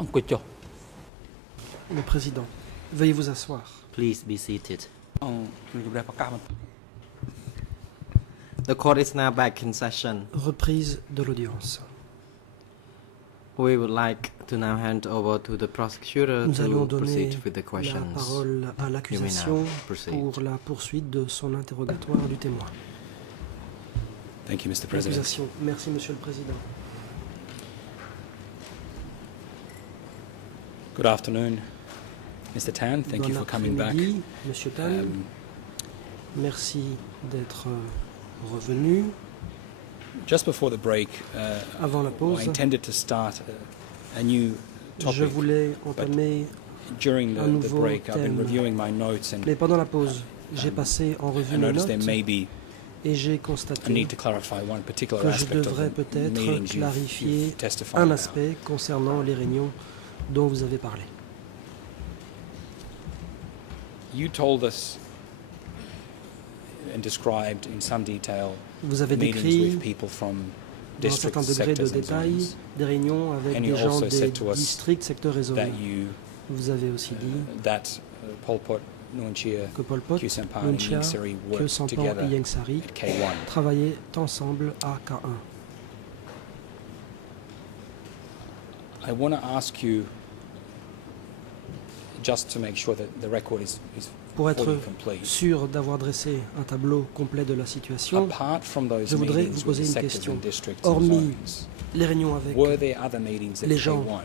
អង្គុយចុះ Le président, veuillez vous asseoir. Please be seated. ជួយជម្រះប្រកាសបន្ថែម The court is now back in session. Reprise de l'audience. We would like to now hand over to the prosecutor Nous allons to proceed donner with the la questions. parole à l'accusation proceed. pour la poursuite de son interrogatoire du témoin. Thank you, Mr. President. L'accusation. Merci, Monsieur le Président. Good afternoon, Mr. Tan. Thank Bon you for coming back. après-midi, Monsieur Tan. Merci d'être revenu. Just before the break, Avant la pause, I intended to start a new je topic. voulais entamer During un the nouveau break, I've been thème. reviewing my notes and Mais pendant la pause, j'ai passé en I revue mes noticed there notes may be et j'ai a constaté need to clarify one particular que je aspect of devrais the peut-être meetings clarifier you've testified un about. aspect concernant les réunions dont vous avez parlé. You told us and described in some detail Vous avez meetings décrit with people from dans un certain districts, degré de sectors and détail zones des réunions avec And des you gens also des said to us districts, secteurs et zones. that you Vous avez aussi dit that Pol Pot, Nuanchia, que Pol Pot, Khieu Samphan and Nunchia, Ieng Sary Khieu worked Samphan together et Ieng Sary at K1. travaillaient ensemble à K1. I want to ask you, just to make sure that the record is Pour être fully complete. sûr d'avoir dressé un tableau complet de la situation, Apart from those je voudrais meetings vous with poser the une sectors question. and districts and Hormis zones, les réunions avec were there other meetings at les gens K1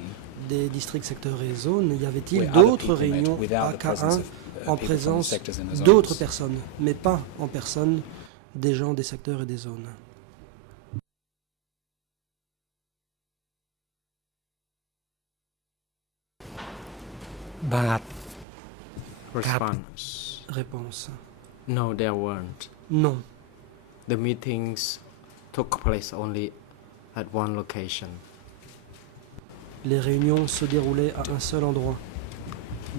des districts, secteurs et zones, y avait-il where other d'autres people met réunions without à the presence K1 of en people from the présence sectors and the zones? d'autres personnes, mais pas en personne des gens des secteurs et des zones? Response. Réponse. No, there weren't. Non. The meetings took place only at one location. Les réunions se déroulaient à un seul endroit.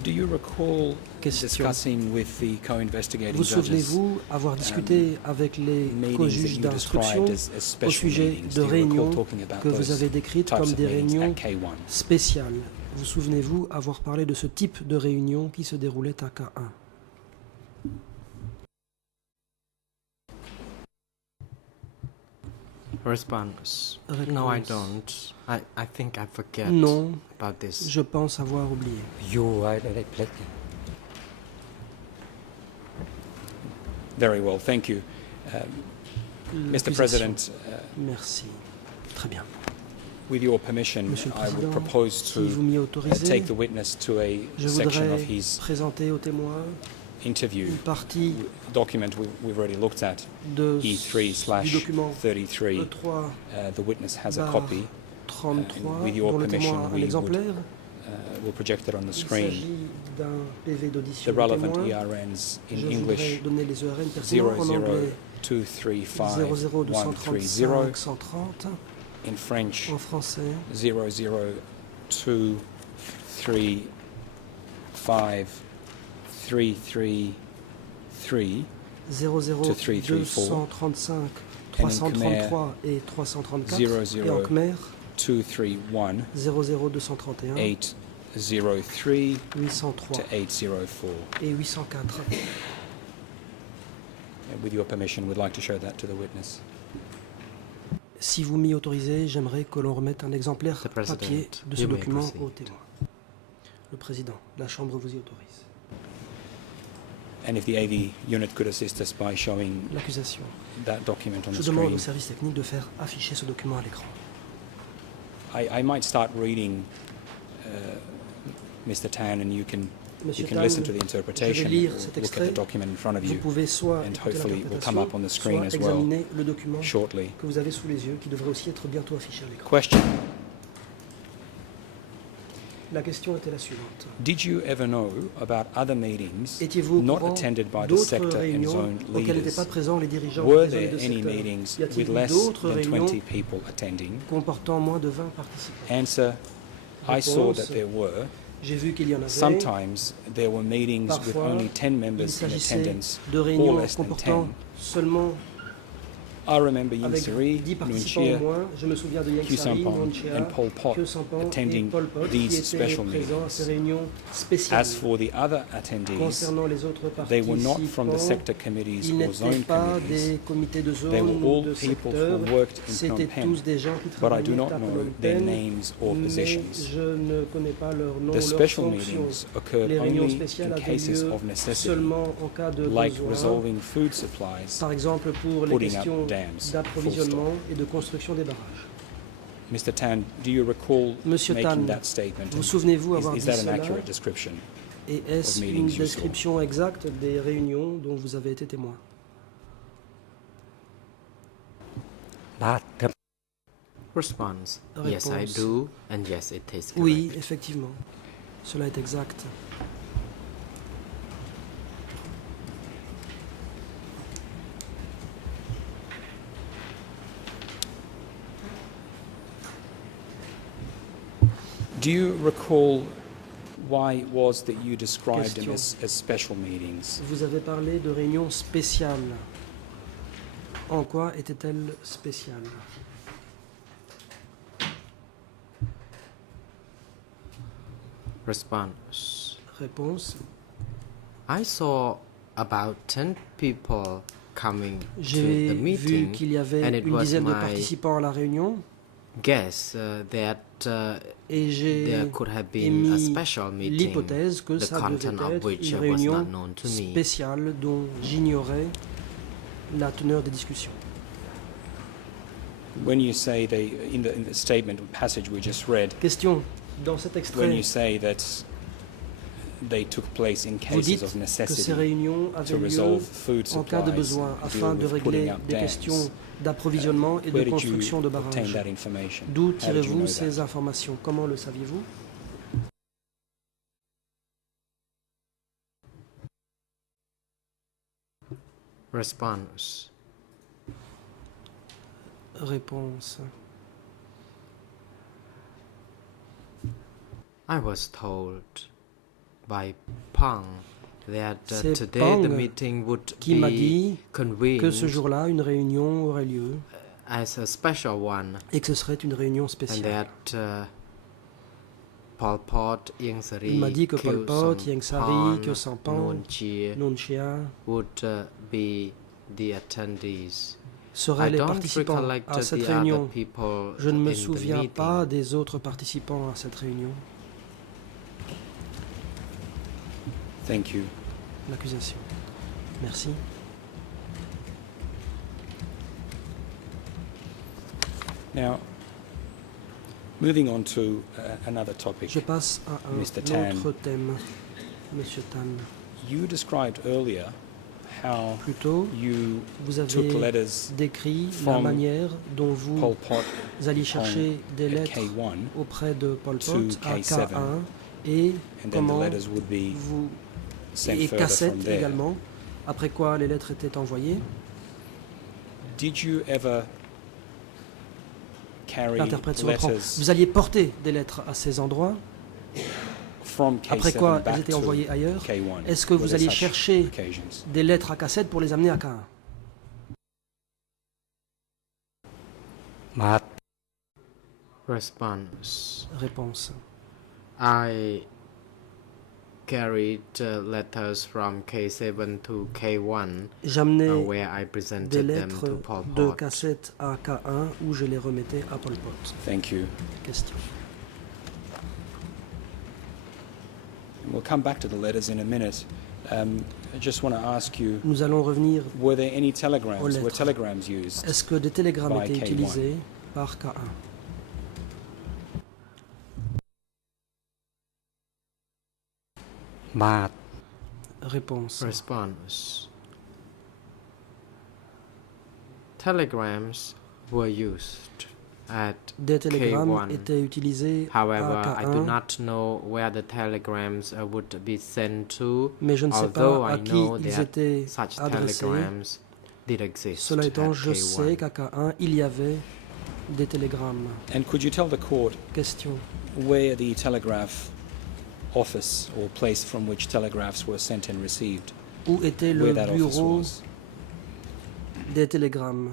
Do you recall Question. discussing with the co-investigating Vous judges souvenez-vous avoir discuté avec les meetings that co-juges you d'instruction described as au special sujet meetings? de Do you recall réunions talking about que vous those avez décrites types comme of des meetings réunions at K1? spéciales? Vous souvenez-vous avoir parlé de ce type de réunion qui se déroulait à K1? Response. Réponse. No, I don't. I think I forget Non, about this. je pense avoir oublié. Very well, thank you. Mr. L'accusation. President, Merci. Très bien. with your permission, Monsieur le I would Président, propose si to vous m'y autorisez, take the witness to a je section voudrais of his présenter au témoin interview une partie document we've already looked at, de, E3/33. du document E3 The witness has a barre copy. 33 with your dont le témoin permission, a un we exemplaire. We'll project it on the Il screen. s'agit d'un PV d'audition The du relevant témoin. ERNs in Je English voudrais donner les ERN pertinents en anglais 00235 00235 130, in French en français 00235 333 00235 333 et 334 et en Khmer 231 00231 803 803 to 804. et 804. With your permission, we'd like to show that to the witness. Si vous m'y autorisez, j'aimerais que l'on remette un exemplaire The President, papier de ce you may document proceed. au témoin. Le Président, la Chambre vous y autorise. And if the AV unit could assist us by showing L'accusation. that document on Je the demande screen. au service technique de faire afficher ce document à l'écran. I might start reading Mr. Tan, and you can Monsieur listen Tan, to the je interpretation, vais lire or cet look at extrait. the document in front of Vous you pouvez soit and écouter hopefully it will come up on the l'interprétation, screen soit as well examiner le document shortly. que vous avez sous les yeux, qui devrait aussi être bientôt affiché à l'écran. Question: La question était la suivante. Did you ever know about other meetings Étiez-vous au not courant attended by the d'autres sector and réunions zone auxquelles n'étaient leaders? pas présents les dirigeants Were des zones et there de any secteurs? meetings Y a-t-il with eu less d'autres than réunions 20 people attending? comportant moins de 20 participants? Answer: I saw Réponse. that there were. J'ai vu qu'il y en avait. Sometimes there were meetings with Parfois, only 10 il members in s'agissait attendance, de or réunions less than comportant 10. seulement I remember Ieng Avec Sary, 10 Nuon participants au Chea, moins, je me souviens de Ieng Khieu Sary, Samphan Nuon Chea, and Pol Pot Khieu Samphan et attending Pol Pot qui these étaient special présents à ces meetings. réunions spéciales. As for the other attendees, Concernant les autres they were not from the participants, sector committees ils or n'étaient zone pas committees. des comités de They zone were ou all de people secteur, who worked in Phnom c'étaient Penh, tous des gens qui but I travaillaient do not à know Phnom their Penh, names or mais positions. je ne connais pas leur nom ou The leur special fonction. meetings occurred Les réunions only spéciales in avaient cases lieu of necessity, seulement en cas de like besoin, resolving food supplies. par exemple pour les putting up questions dams, d'approvisionnement et de construction des barrages. Mr. Tan, do you recall Monsieur making Tan, that statement? vous souvenez-vous avoir Is dit that an cela? accurate description? Et est-ce of une meetings you saw? description exacte des réunions dont vous avez été témoin? Response. Yes, I Réponse. do, and yes, it is correct. Oui, effectivement. Cela est exact. Do you recall why it was that you described them Question. as special meetings? Vous avez parlé de réunions spéciales. En quoi étaient-elles spéciales? Response. Réponse. I saw about 10 people coming to J'ai the vu meeting, qu'il y avait and it une was dizaine de my participants à la réunion guess that et j'ai there could have been a émis special meeting, l'hypothèse que the ça content devait of être which une was réunion not known to me. spéciale dont j'ignorais la teneur des discussions. When you say they, in the statement passage we just read, Question. Dans cet when extrait, you say that they took place in vous cases dites of que ces necessity réunions to avaient lieu resolve food en cas de supplies, besoin deal afin de with putting régler up des dams, questions d'approvisionnement et de where did construction de you obtain barrages. that information? D'où How did you tirez-vous know ces that? informations? Comment le saviez-vous? Response. Réponse. I was told by Pang that C'est today Pang the meeting would qui m'a be dit convened que ce jour-là, une réunion aurait lieu as a special one, et que ce serait une réunion and spéciale. that Pol Pot, Ieng Sary, Il m'a dit que Pol Khieu Pot, Ieng Sary, Khieu Samphan, Samphan, Nuon Chea Nuon Chea would be the attendees. seraient I les don't participants recollect à cette the réunion. other people Je ne me in the souviens meeting. pas des autres participants à cette réunion. Thank you. L'accusation. Merci. Now, moving on to another topic. Je passe à un Mr. Tan. autre thème, Monsieur Tan. You described earlier how Plus tôt, you vous took avez letters décrit la from manière dont vous Pol Pot alliez chercher des at lettres K1, auprès de Pol to Pot à K7, K1 et and then the comment letters would be vous sent et further from K7 there. également, après quoi les lettres étaient envoyées. Did you ever carry L'interprète se reprend. letters Vous alliez porter des lettres à ces endroits, from après K7 quoi elles back étaient to envoyées ailleurs. K1? Est-ce que Were vous there alliez such chercher occasions? des lettres à K7 pour les amener à K1? Response. Réponse. I carried letters from K7 to K1 J'amenais where I des presented them lettres to Pol de Pot. K7 à K1 où je les remettais à Pol Pot. Thank you. Question. We'll come back to the letters in a minute. I just want to ask you, Nous allons revenir. were there any telegrams? Aux lettres. Were telegrams used? Est-ce que des télégrammes By étaient K1. utilisés par K1? Réponse. Response. Telegrams were used at Des télégrammes K1. étaient utilisés However, à I do K1, not know where the telegrams would be sent to, mais je ne sais although pas à I qui know ils that étaient such adressés. telegrams did exist Cela étant, at je sais K1. qu'à K1, il y avait des télégrammes. And could you tell the court Question. where the telegraph office or place from which telegraphs were sent and received, Où était where le that office bureau was? des télégrammes?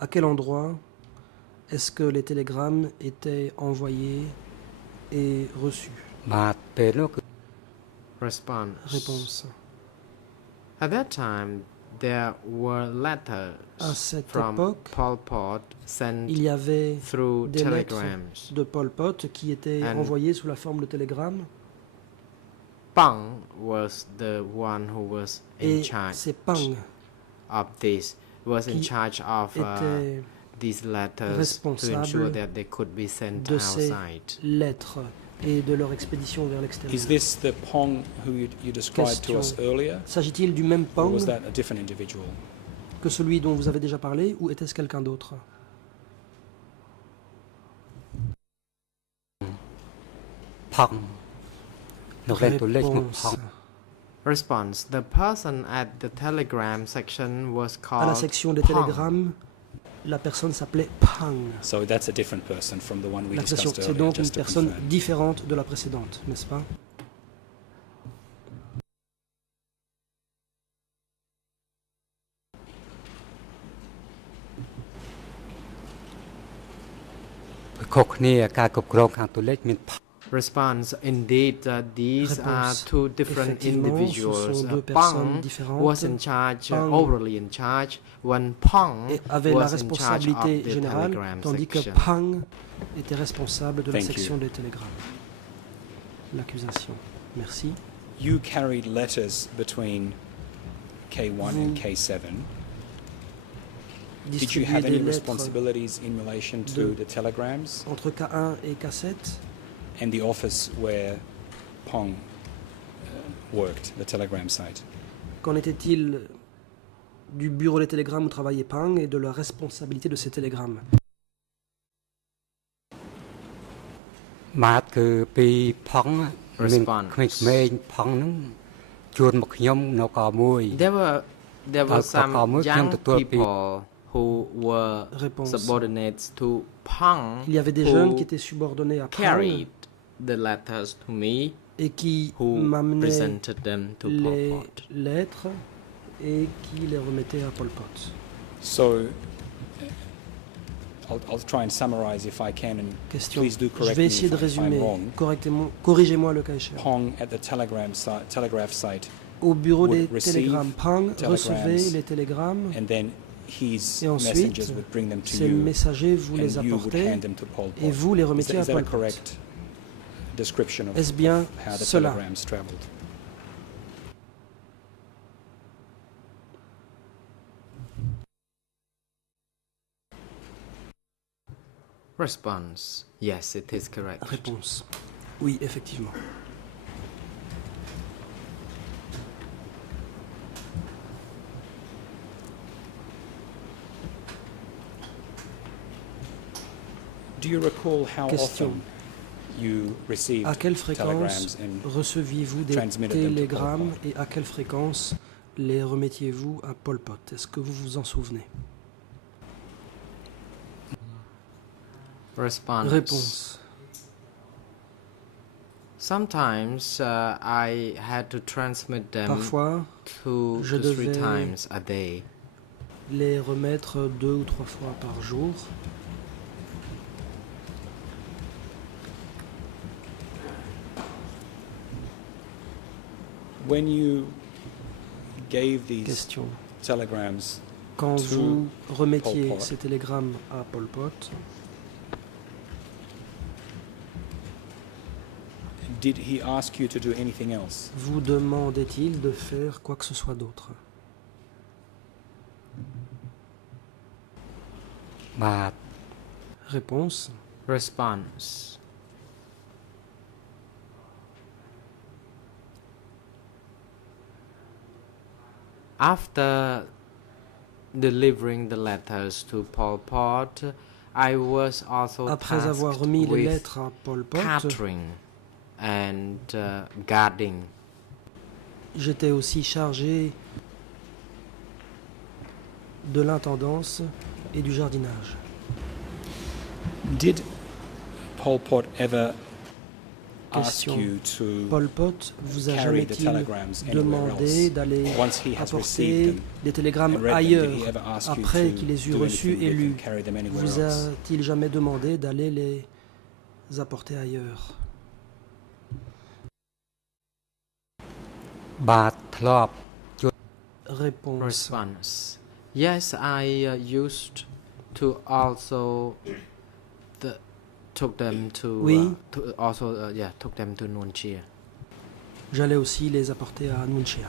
À quel endroit est-ce que les télégrammes étaient envoyés et reçus? បាទពេលនោះគឺ Response. Réponse. At that time, there were letters À cette from époque, Pol Pot sent il y avait through des lettres telegrams. de Pol Pot qui étaient And- envoyées sous la forme de télégrammes. Pang was the one who was in Et charge c'est Pang of this, was in qui charge of était these letters to responsable ensure that they could be sent de ces outside. lettres et de leur expédition vers Is l'extérieur. this the Pong who you described to us Question. earlier, S'agit-il du même or Pang was that a different individual? que celui dont vous avez déjà parlé ou était-ce quelqu'un d'autre? ផង់នៅលេខតូលេខមកផង់ Réponse. Response. The person at the telegram section was À la called section des Pang. télégrammes, la personne s'appelait Pang. So that's a different person from the one we La question, discussed c'est earlier, donc une just to personne confirm. différente de la précédente, n'est-ce pas?ៗខុសគ្នាការគ្រប់គ្រងខាងតូលេខមានផង់ Response. Indeed, these are Réponse. two different Effectivement, ce individuals. sont deux Pang personnes différentes. was in charge, Pang overly in charge, when Pang Et avait la was in charge of responsabilité the générale, telegram tandis que section. Pang était responsable de la Thank section you. des télégrammes. L'accusation. Merci. You carried letters between K1 and Vous K7. Did you Distribuer have des any lettres responsibilities in relation to de- the telegrams entre K1 et K7 and the office where Pong worked, the telegram site? Qu'en était-il du bureau des télégrammes où travaillait Pang et de la responsabilité de ces télégrammes? បាទគឺពីផង់មាន Response. ក្មេងៗផង់ហ្នឹងជួនមកខ្ញុំនៅកមួយ There were some young Tutul pi- people who were Réponse. subordinates to Pang Il y avait des who jeunes qui étaient subordonnés à Pang carried the letters to me, et qui who m'amenaient presented them to Pol les Pot. lettres et qui les remettaient à Pol Pot. So I'll try and summarize if I can, and Question. please do Je correct vais me essayer de if I'm résumer wrong. correctement. Corrigez-moi le cas échéant. Pong at the telegraph site, Au bureau would des receive télégrammes, Pang telegrams recevait les télégrammes and then his et ensuite messengers would bring them to ces you, messagers vous and les you would apportaient hand them to Pol Pot. et vous les Is remettiez à that Pol a Pot. correct description of Est-ce bien how the cela? telegrams traveled? Response. Yes, it is correct. Réponse. Oui, effectivement. Do you recall how Question. often you received À quelle fréquence telegrams and receviez-vous des transmitted them to Pol télégrammes Pot? et à quelle fréquence les remettiez-vous à Pol Pot? Est-ce que vous vous en souvenez? Response. Réponse. Sometimes I had to transmit them Parfois, 2 je to 3 devais- times a day. les remettre 2 ou 3 fois par jour. When you gave these Question. telegrams, Quand to vous remettiez Pol Pot. ces télégrammes à Pol Pot, did he ask you to do anything else? vous demandait-il de faire quoi que ce soit d'autre? បាទ Réponse. Response. After delivering the letters to Pol Pot, I was also Après avoir tasked remis les with lettres à Pol Pot, catering and guarding. j'étais aussi chargé de l'intendance et du jardinage. Did Pol Pot ever ask Question. you to Pol Pot vous a carry the jamais-il telegrams anywhere demandé else? d'aller Once he has received apporter them des télégrammes and read them, ailleurs did he ever ask you après to qu'il les eut do reçus anything et with them, lus? carry them anywhere Vous else? a-t-il jamais demandé d'aller les apporter ailleurs? បាទធ្លាប់ Réponse. Response. Yes, I used to also took them to, Oui. took them to Nuon Chea. J'allais aussi les apporter à Nuon Chea.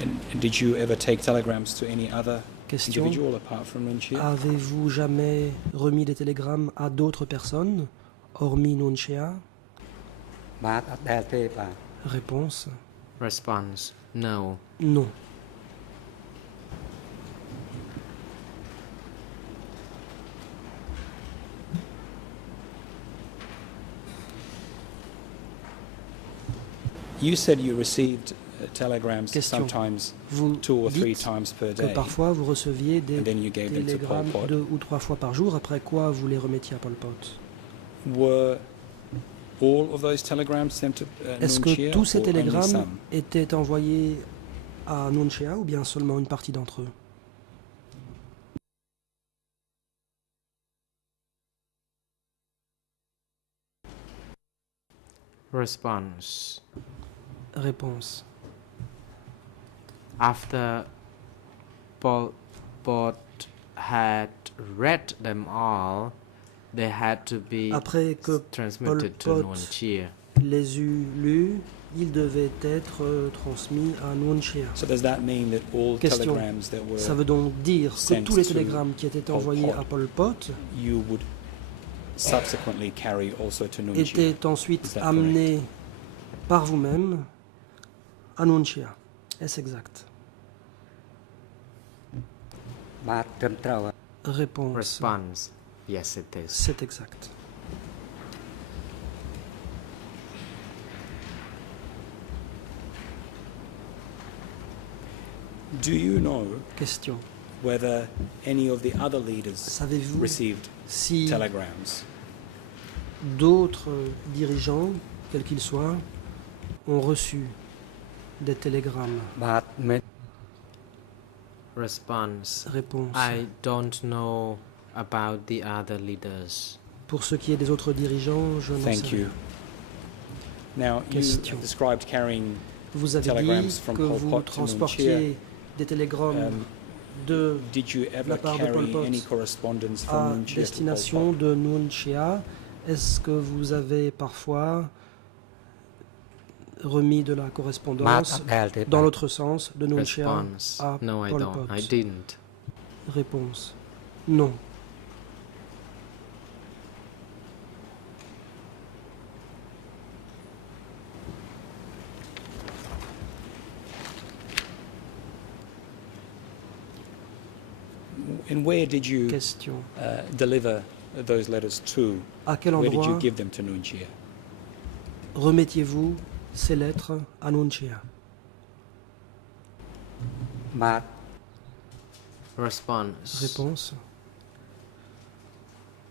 And did you ever take telegrams to any other Question. individual apart from Nuon Chea? Avez-vous jamais remis des télégrammes à d'autres personnes, hormis Nuon Chea? បាទអត់ដែលទេបាទ Réponse. Response. No. Non. You said you received telegrams Question. sometimes Vous 2 or 3 dites times per que day, parfois vous receviez des and then you gave them to Pol télégrammes Pot. 2 ou 3 fois par jour, après quoi vous les remettiez à Pol Pot. Were all of those telegrams sent to Est-ce Nuon que Chea tous ces or only télégrammes some? étaient envoyés à Nuon Chea ou bien seulement une partie d'entre eux? Response. Réponse. After Pol Pot had read them all, they had to be Après que transmitted Pol to Pot Nuon Chea. les eut lus, ils devaient être transmis à Nuon Chea. So does that mean that all Question. telegrams that were Ça veut donc dire que sent tous les to télégrammes qui étaient Pol envoyés Pot à Pol Pot you would subsequently carry also to Nuon Chea? étaient ensuite Is that amenés par vous-même à Nuon Chea. Est-ce exact? បាទត្រឹមត្រូវ Réponse. Response. Yes, it is. C'est exact. Do you know Question. whether any of the other leaders Savez-vous received si telegrams? d'autres dirigeants, quels qu'ils soient, ont reçu des télégrammes? បាទមែន Response. Réponse. I don't know about the other leaders. Pour ce qui est des autres dirigeants, je n'en sais Thank you. rien. Now, you Question. have described carrying Vous avez telegrams dit from que Pol vous Pot to Nuon transportiez Chea. des télégrammes de Did you ever la part de Pol carry Pot any correspondence à from Nuon Chea to Pol destination Pot? de Nuon Chea. Est-ce que vous avez parfois remis de la បាទ correspondance អត់ដែលទេ dans បាទ l'autre sens de Nuon Chea Response. à No, I Pol don't. Pot? I didn't. Réponse. Non. And where did you Question. deliver those letters to? À quel Where did you endroit give them to Nuon Chea? remettiez-vous ces lettres à Nuon Chea? បាទ Response. Réponse.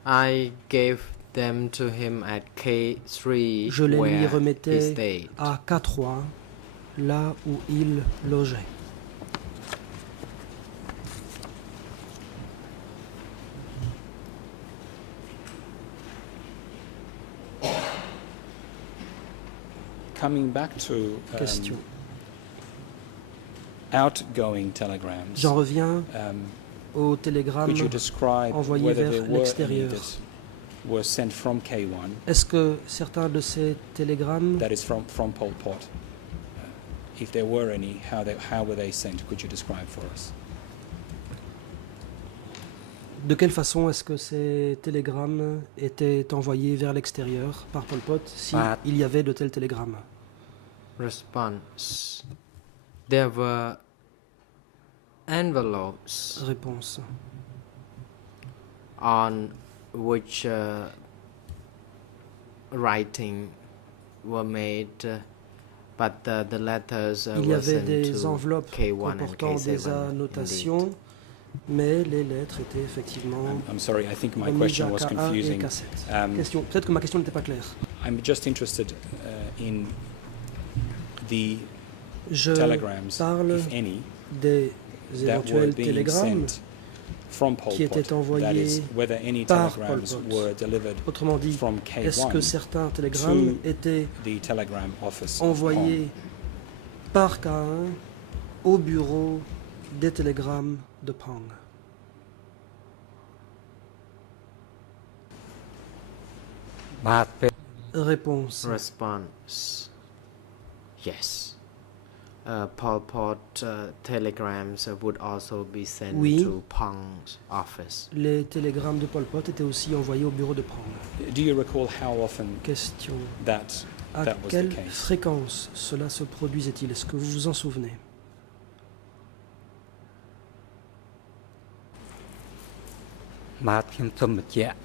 I gave them to him at K3 Je les lui where he remettais stayed. à K3, là où il logeait. Coming back to Question. outgoing telegrams, J'en reviens au télégramme. could you describe envoyés whether vers there were any l'extérieur. that were sent from K1, Est-ce que certains de ces télégrammes, that is from Pol Pot? If there were any, how were they sent? Could you describe for us? de quelle façon est-ce que ces télégrammes étaient envoyés vers l'extérieur par Pol Pot, si Ah. il y avait de tels télégrammes? Response. There were envelopes Réponse. on which writing were made, but the letters Il y were avait sent des to enveloppes K1 and comportant des K7 annotations, Mais les lettres étaient effectivement I'm sorry, I think my remises question à was K1 et confusing. K7. Question. Peut-être que ma question n'était pas claire. I'm just interested in the Je telegrams, parle if any, des that were éventuels being télégrammes, sent from Pol qui étaient Pot. That envoyés is, whether any par telegrams Pol Pot. were delivered autrement dit, from est-ce que K1 certains télégrammes to étaient the telegram office of envoyés par K1 au bureau des télégrammes de Pang?បាទពេល Réponse. Response. Yes. Pol Pot telegrams would also be sent Oui. to Pang's office. Les télégrammes de Pol Pot étaient aussi envoyés au bureau de Pang. Pong. Do you recall how often Question. that À that was the quelle case? fréquence cela se produisait-il? Est-ce que vous vous en souvenez?បាទខ្ញុំសូមបញ្ជាក់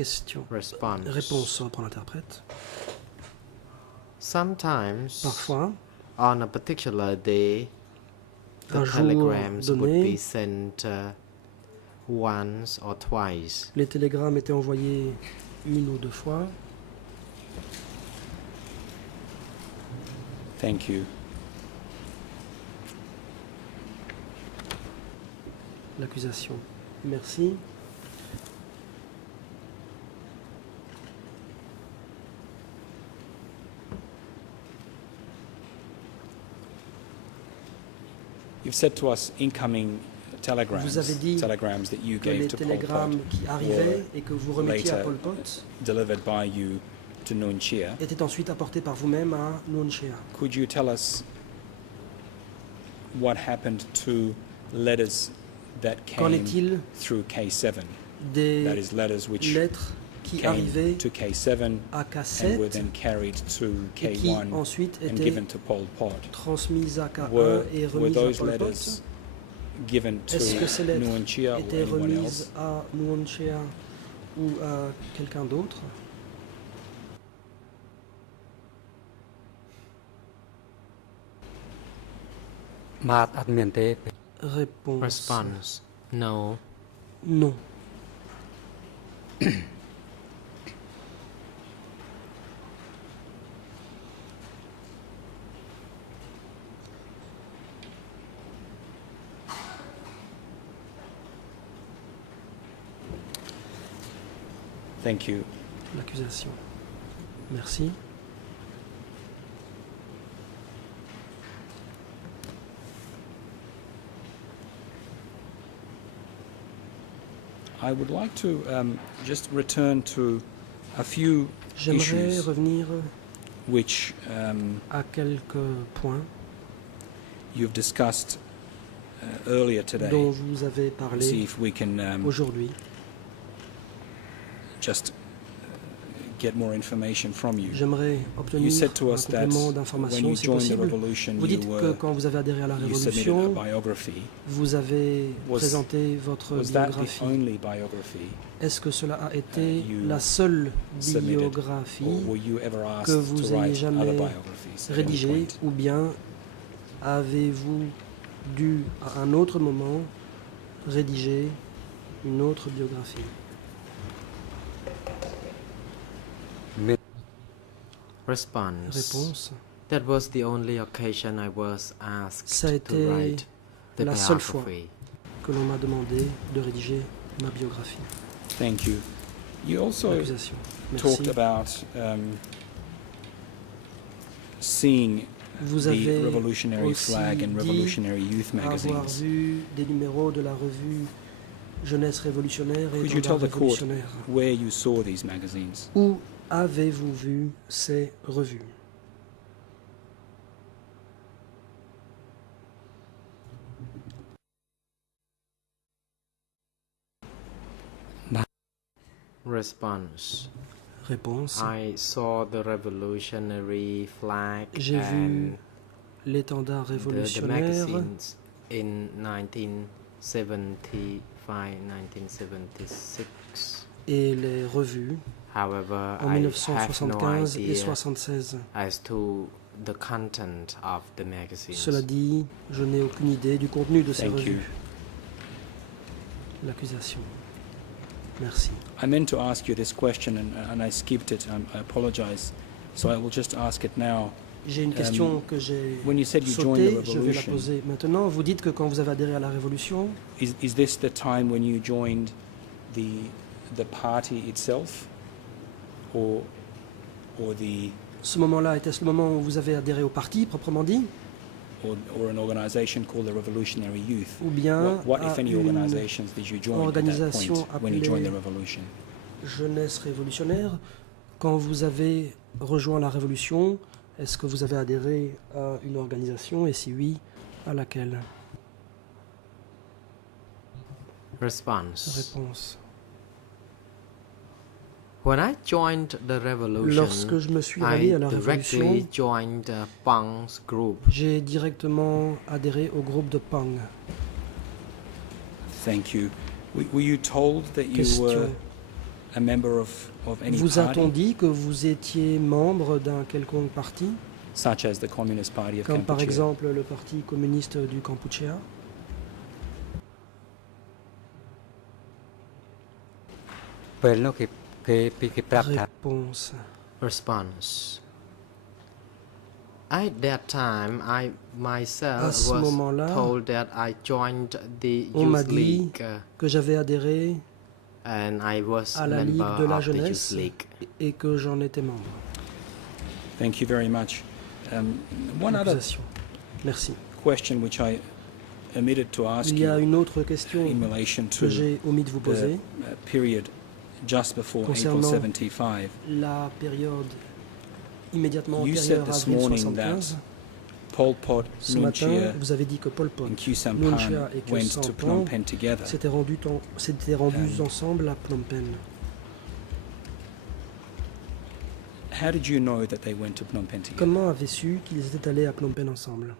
Question. Response. Réponse pour l'interprète. Sometimes, Parfois, on a particular day, the un jour telegrams would donné, be sent once or twice. les télégrammes étaient envoyés une ou deux fois. Thank you. L'accusation. Merci. You've said to us incoming telegrams, Vous avez dit telegrams that you Que les gave to Pol Pot télégrammes qui arrivaient et que vous remettiez à later Pol Pot delivered by you to Nuon Chea. étaient ensuite apportés par vous-même à Nuon Chea. Could you tell us what happened to letters that Qu'en came est-il through K7? That des is, letters which lettres qui came arrivaient to K7 à and were K7 then carried to et qui K1 ensuite and étaient given to Pol Pot? transmises à K1 Were, et were remises à those Pol letters Pot? given to Est-ce que ces lettres Nuon Chea or étaient anyone remises else? à Nuon Chea ou à quelqu'un d'autre?បាទអត់មានទេ Réponse. Response. No. Non. Thank you. L'accusation. Merci. I would like to just return to a few J'aimerais issues revenir which à quelques points you've discussed earlier today. dont vous avez See parlé if we can aujourd'hui. just get more information from you. J'aimerais You obtenir said to un us that complément when d'information you si joined the possible. revolution, Vous dites que quand vous avez adhéré à la you submitted a Révolution, biography. vous avez Was- présenté votre Was that the biographie. only biography, Est-ce que cela a été you la seule submitted, biographie or were you ever asked que vous to ayez write jamais other biographies at any rédigée point? ou bien avez-vous dû à un autre moment rédiger une autre biographie? Response. Réponse. That was the only occasion I was asked Ça a to été write the la seule fois biography. que l'on m'a demandé de rédiger ma biographie. Thank you. You also L'accusation. talked Merci. about seeing Vous the avez revolutionary aussi flag and dit revolutionary youth avoir magazines. vu des numéros de la revue Jeunesse révolutionnaire et Could you tell Étendard the court révolutionnaire. where you saw these magazines? Où avez-vous vu ces revues? Response. Réponse. I saw the revolutionary flag J'ai vu and l'étendard the révolutionnaire magazines in 1975-1976. et les revues However, en I have no 1975 et idea 1976. as to the content of the magazines. Cela dit, je n'ai aucune idée du contenu de ces Thank you. revues. l'accusation. Merci. I meant to ask you this question and I skipped it. I apologize. So I will just ask it now. J'ai une question que j'ai When you said you joined sautée, the je vais la revolution, poser maintenant. Vous dites que quand vous avez adhéré à la Révolution, is this the time when you joined the party itself, or the ce moment-là, était-ce le moment où vous avez adhéré au parti, proprement dit, or an organization called the Revolutionary Youth? ou bien What à if any une organizations did you join at that organisation point when you joined the appelée revolution? jeunesse révolutionnaire? Quand vous avez rejoint la Révolution, est-ce que vous avez adhéré à une organisation, et si oui, à laquelle? Response. Réponse. When I joined the revolution, Lorsque je me suis I rallié à la directly Révolution, joined Pang's group. j'ai directement adhéré au groupe de Pang. Thank you. Were you told that you were Question. a member of any Vous a-t-on party, dit que vous étiez membre d'un quelconque parti, such as the Communist Party of comme par Kampuchea? exemple le Parti communiste du Kampuchea?ពេលនោះគេប្រាប់ថា Réponse. Response. At that time, I myself À ce was moment-là, told that I joined the on m'a Youth dit League que j'avais adhéré and I was à la Ligue member de la of the Youth jeunesse League. et que j'en étais membre. Thank you very much. One other L'accusation. Merci. question which I omitted to ask Il y a you une autre question in relation que to j'ai omis de vous poser. the period just before April Concernant 75. La période immédiatement You said antérieure à this avril morning 75. Pol Pot, Ce Nuon matin, Chea vous avez dit que Pol Pot and Khieu Nuon Samphan Chea et Khieu went to Samphan Phnom Penh together. s'étaient rendus ensemble à Phnom Penh. How did you know that they went to Phnom Penh together? Comment avez su qu'ils étaient allés à Phnom Penh ensemble?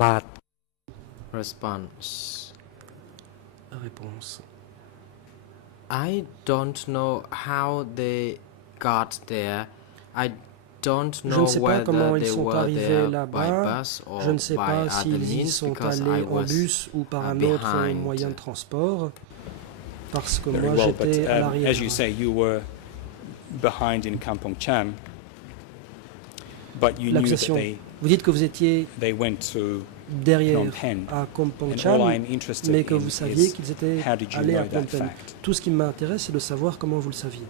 បាទ Response. Réponse. I don't know how they got there. I don't Je know ne sais pas whether comment ils they sont were arrivés there by là-bas. bus or Je ne sais by pas other s'ils y means sont because I allés en was bus ou par un autre behind. moyen de transport, parce que Very moi well, but j'étais à l'arrière. as you say, you were behind in Kampong Cham, but you knew that L'accusation. Vous dites que vous étiez they went to derrière Phnom Penh. à Kampong And Cham, all I'm interested mais que in vous saviez is qu'ils étaient how did you allés à know Phnom that Penh. fact? Tout ce qui m'intéresse, c'est de savoir comment vous le saviez.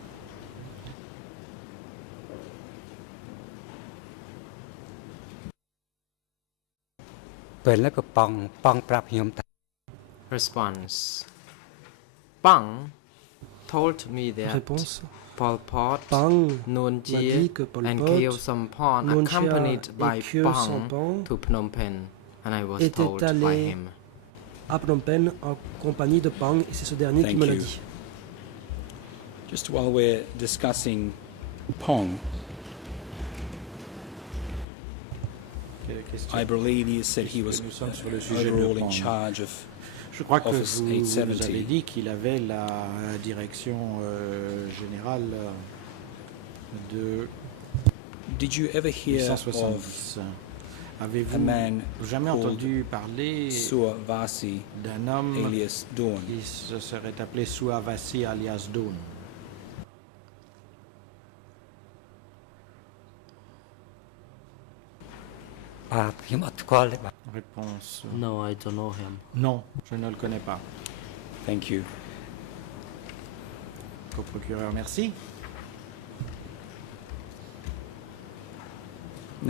ពេលនោះក៏ប៉ងប្រាប់ខ្ញុំថា Response. Pang told me that Réponse. Pol Pot, Pang Nuon m'a Chea dit que Pol and Pot, Khieu Samphan Nuon Chea accompanied et by Khieu Pang Samphan to Phnom Penh, and I was étaient told by allés him. à Phnom Penh en compagnie de Pang, et c'est ce dernier qui Thank me l'a you. dit. Just while we're discussing Pong, I believe you said he was Nous sommes sur le sujet de overall in Pong. charge of. Je crois que Office vous nous 870. avez dit qu'il avait la direction générale de Did you ever hear of 170. a Avez-vous man jamais called entendu parler Suwa Vasi d'un homme alias Dawn? qui se serait appelé Suavasi alias Dawn?បាទខ្ញុំអត់ស្គាល់ទេបាទ Réponse. No, I don't know him. Non, je ne le connais pas. Thank you. Co-procureur, merci.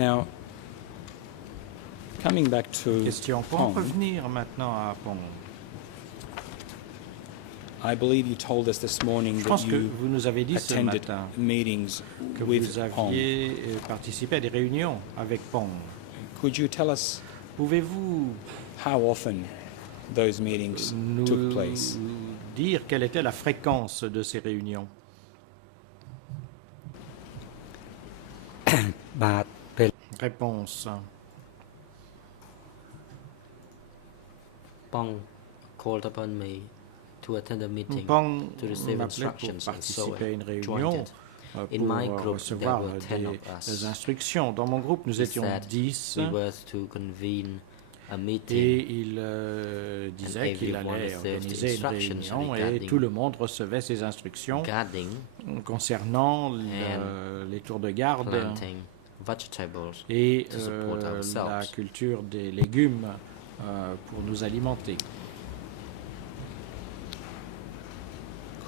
Now, coming back to Question. Pour en Pong, revenir maintenant à Pong. I believe you told us this morning Je that pense que you vous nous avez dit ce attended matin meetings que with vous Pong. aviez participé à des réunions avec Pong. Could you tell us Pouvez-vous how often those meetings took nous place? dire quelle était la fréquence de ces réunions? បាទពេល Réponse. Pong called upon me to attend a meeting Pong to receive m'appelait pour instructions, and so participer à une I réunion joined it. In my pour group, recevoir there were 10 of des us. instructions. Dans mon groupe, nous He étions said 10 we were to convene a meeting et il disait qu'il everyone allait received organiser une instructions réunion et regarding tout le monde recevait ses instructions gardening, concernant les tours de garde planting vegetables et to support la ourselves. culture des légumes pour nous alimenter.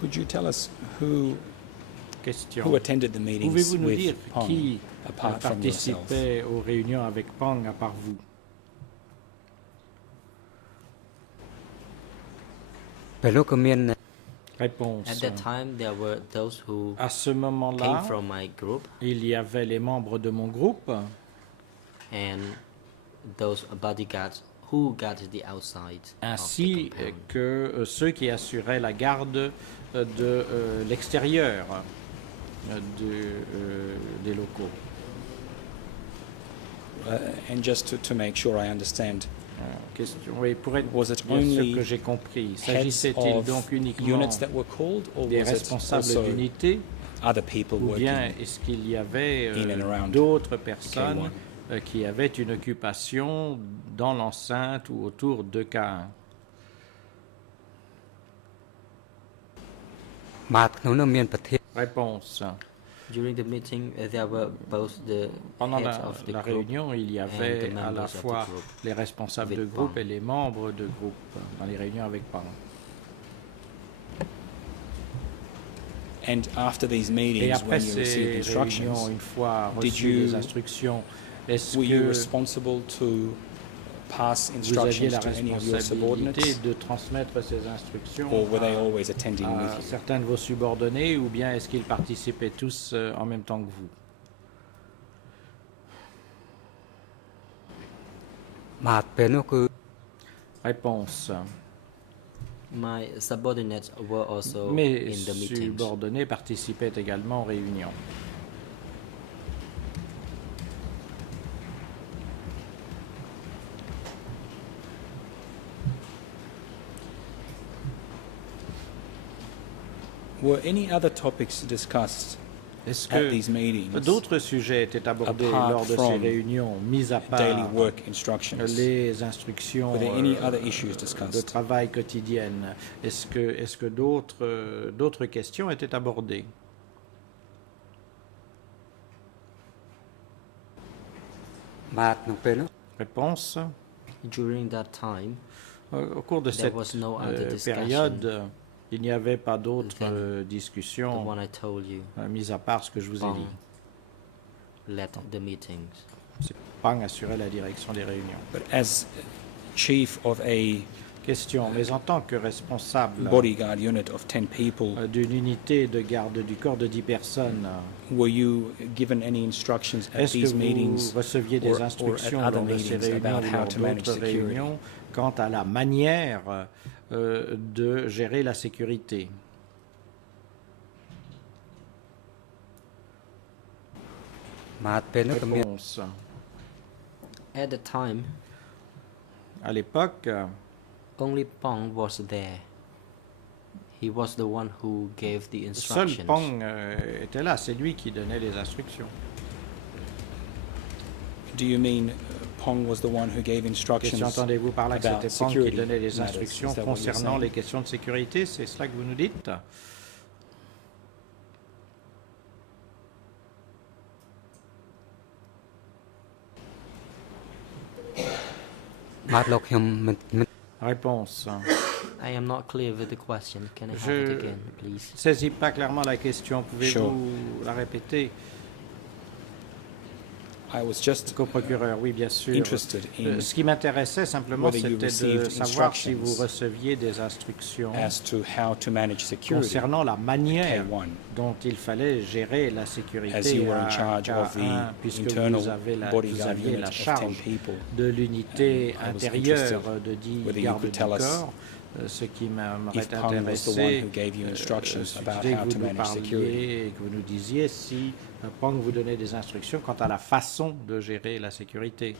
Could you tell us who Question. attended the meetings Pouvez-vous nous with dire Pong qui apart from yourself? participait aux réunions avec Pong à part vous? Réponse. At that time, there were those who À ce came moment-là, from my group il y avait les membres de mon groupe and those bodyguards who guarded the outside ainsi of the compound. que ceux qui assuraient la garde de l'extérieur des locaux. And just to make sure I understand, Question. Oui, pour être was it bien sûr only que j'ai compris, heads s'agissait-il of donc uniquement units that were called, or des was it responsables also d'unité other people ou bien working? est-ce qu'il y avait in and around d'autres personnes K1? qui avaient une occupation dans l'enceinte ou autour de K1? Réponse. During the meeting, there were both the Pendant heads of the la group réunion, il y and avait the à la members of the fois group. les responsables de Avec groupe Pang. et les membres de groupe dans les réunions avec Pang. And after these Et meetings, après when you received ces réunions, instructions, une fois did reçues les you- instructions, est-ce were you que responsible to pass vous aviez instructions la to any of your responsabilité subordinates, de transmettre ces instructions or were they à, always attending à with you? certains de vos subordonnés ou bien est-ce qu'ils participaient tous en même temps que vous? Réponse. My subordinates were also Mes in the meetings. subordonnés participaient également aux réunions. Were any other topics discussed Est-ce at que these meetings, d'autres sujets étaient abordés Apart lors de ces from réunions, mis à part daily work instructions? les instructions Were there any other de issues discussed? travail quotidiennes? Est-ce que d'autres questions étaient abordées? Réponse. During that time, Au cours de There cette was no other discussion. période, il n'y avait pas d'autres Than the discussions, one I told you, mis à part ce que je vous ai Pang dit. led the meetings. Pang assurait la direction des réunions. But as chief of a Question, mais en tant que responsable bodyguard unit of 10 people, d'une unité de garde du corps de 10 personnes, were you given any instructions at est-ce que these vous meetings receviez or des at instructions other lors de ces meetings réunions about ou how lors to manage d'autres security? réunions quant à la manière de gérer la sécurité? Réponse. At the time, À l'époque, only Pong was there. He was the one who gave the seul instructions. Pong était là, c'est lui qui donnait les instructions. Do you mean Pong was the one who gave Question, instructions? entendez-vous par là que about c'était Pong qui security donnait les matters? instructions Is that what you're concernant saying? les questions de sécurité? C'est cela que vous nous dites? Réponse. I am not clear with the question. Can I have Je- it again, please? Je ne saisis pas clairement la question. Pouvez-vous Sure. la répéter? I was just Co-procureur, oui, bien sûr. interested in Ce qui m'intéressait simplement, whether you c'était de received savoir si vous instructions receviez des instructions as to how to manage security concernant la manière K1, dont il fallait gérer la as sécurité you were à in charge of K1, the puisque internal vous aviez bodyguard la unit of 10 charge people. de l'unité I was intérieure interested de 10 whether you gardes could du tell us corps. Ce qui m'aurait if Pong was the one intéressé, who gave you instructions c'était about que how vous to nous manage security. parliez et que vous nous disiez si Pong vous donnait des instructions quant à la façon de gérer la sécurité.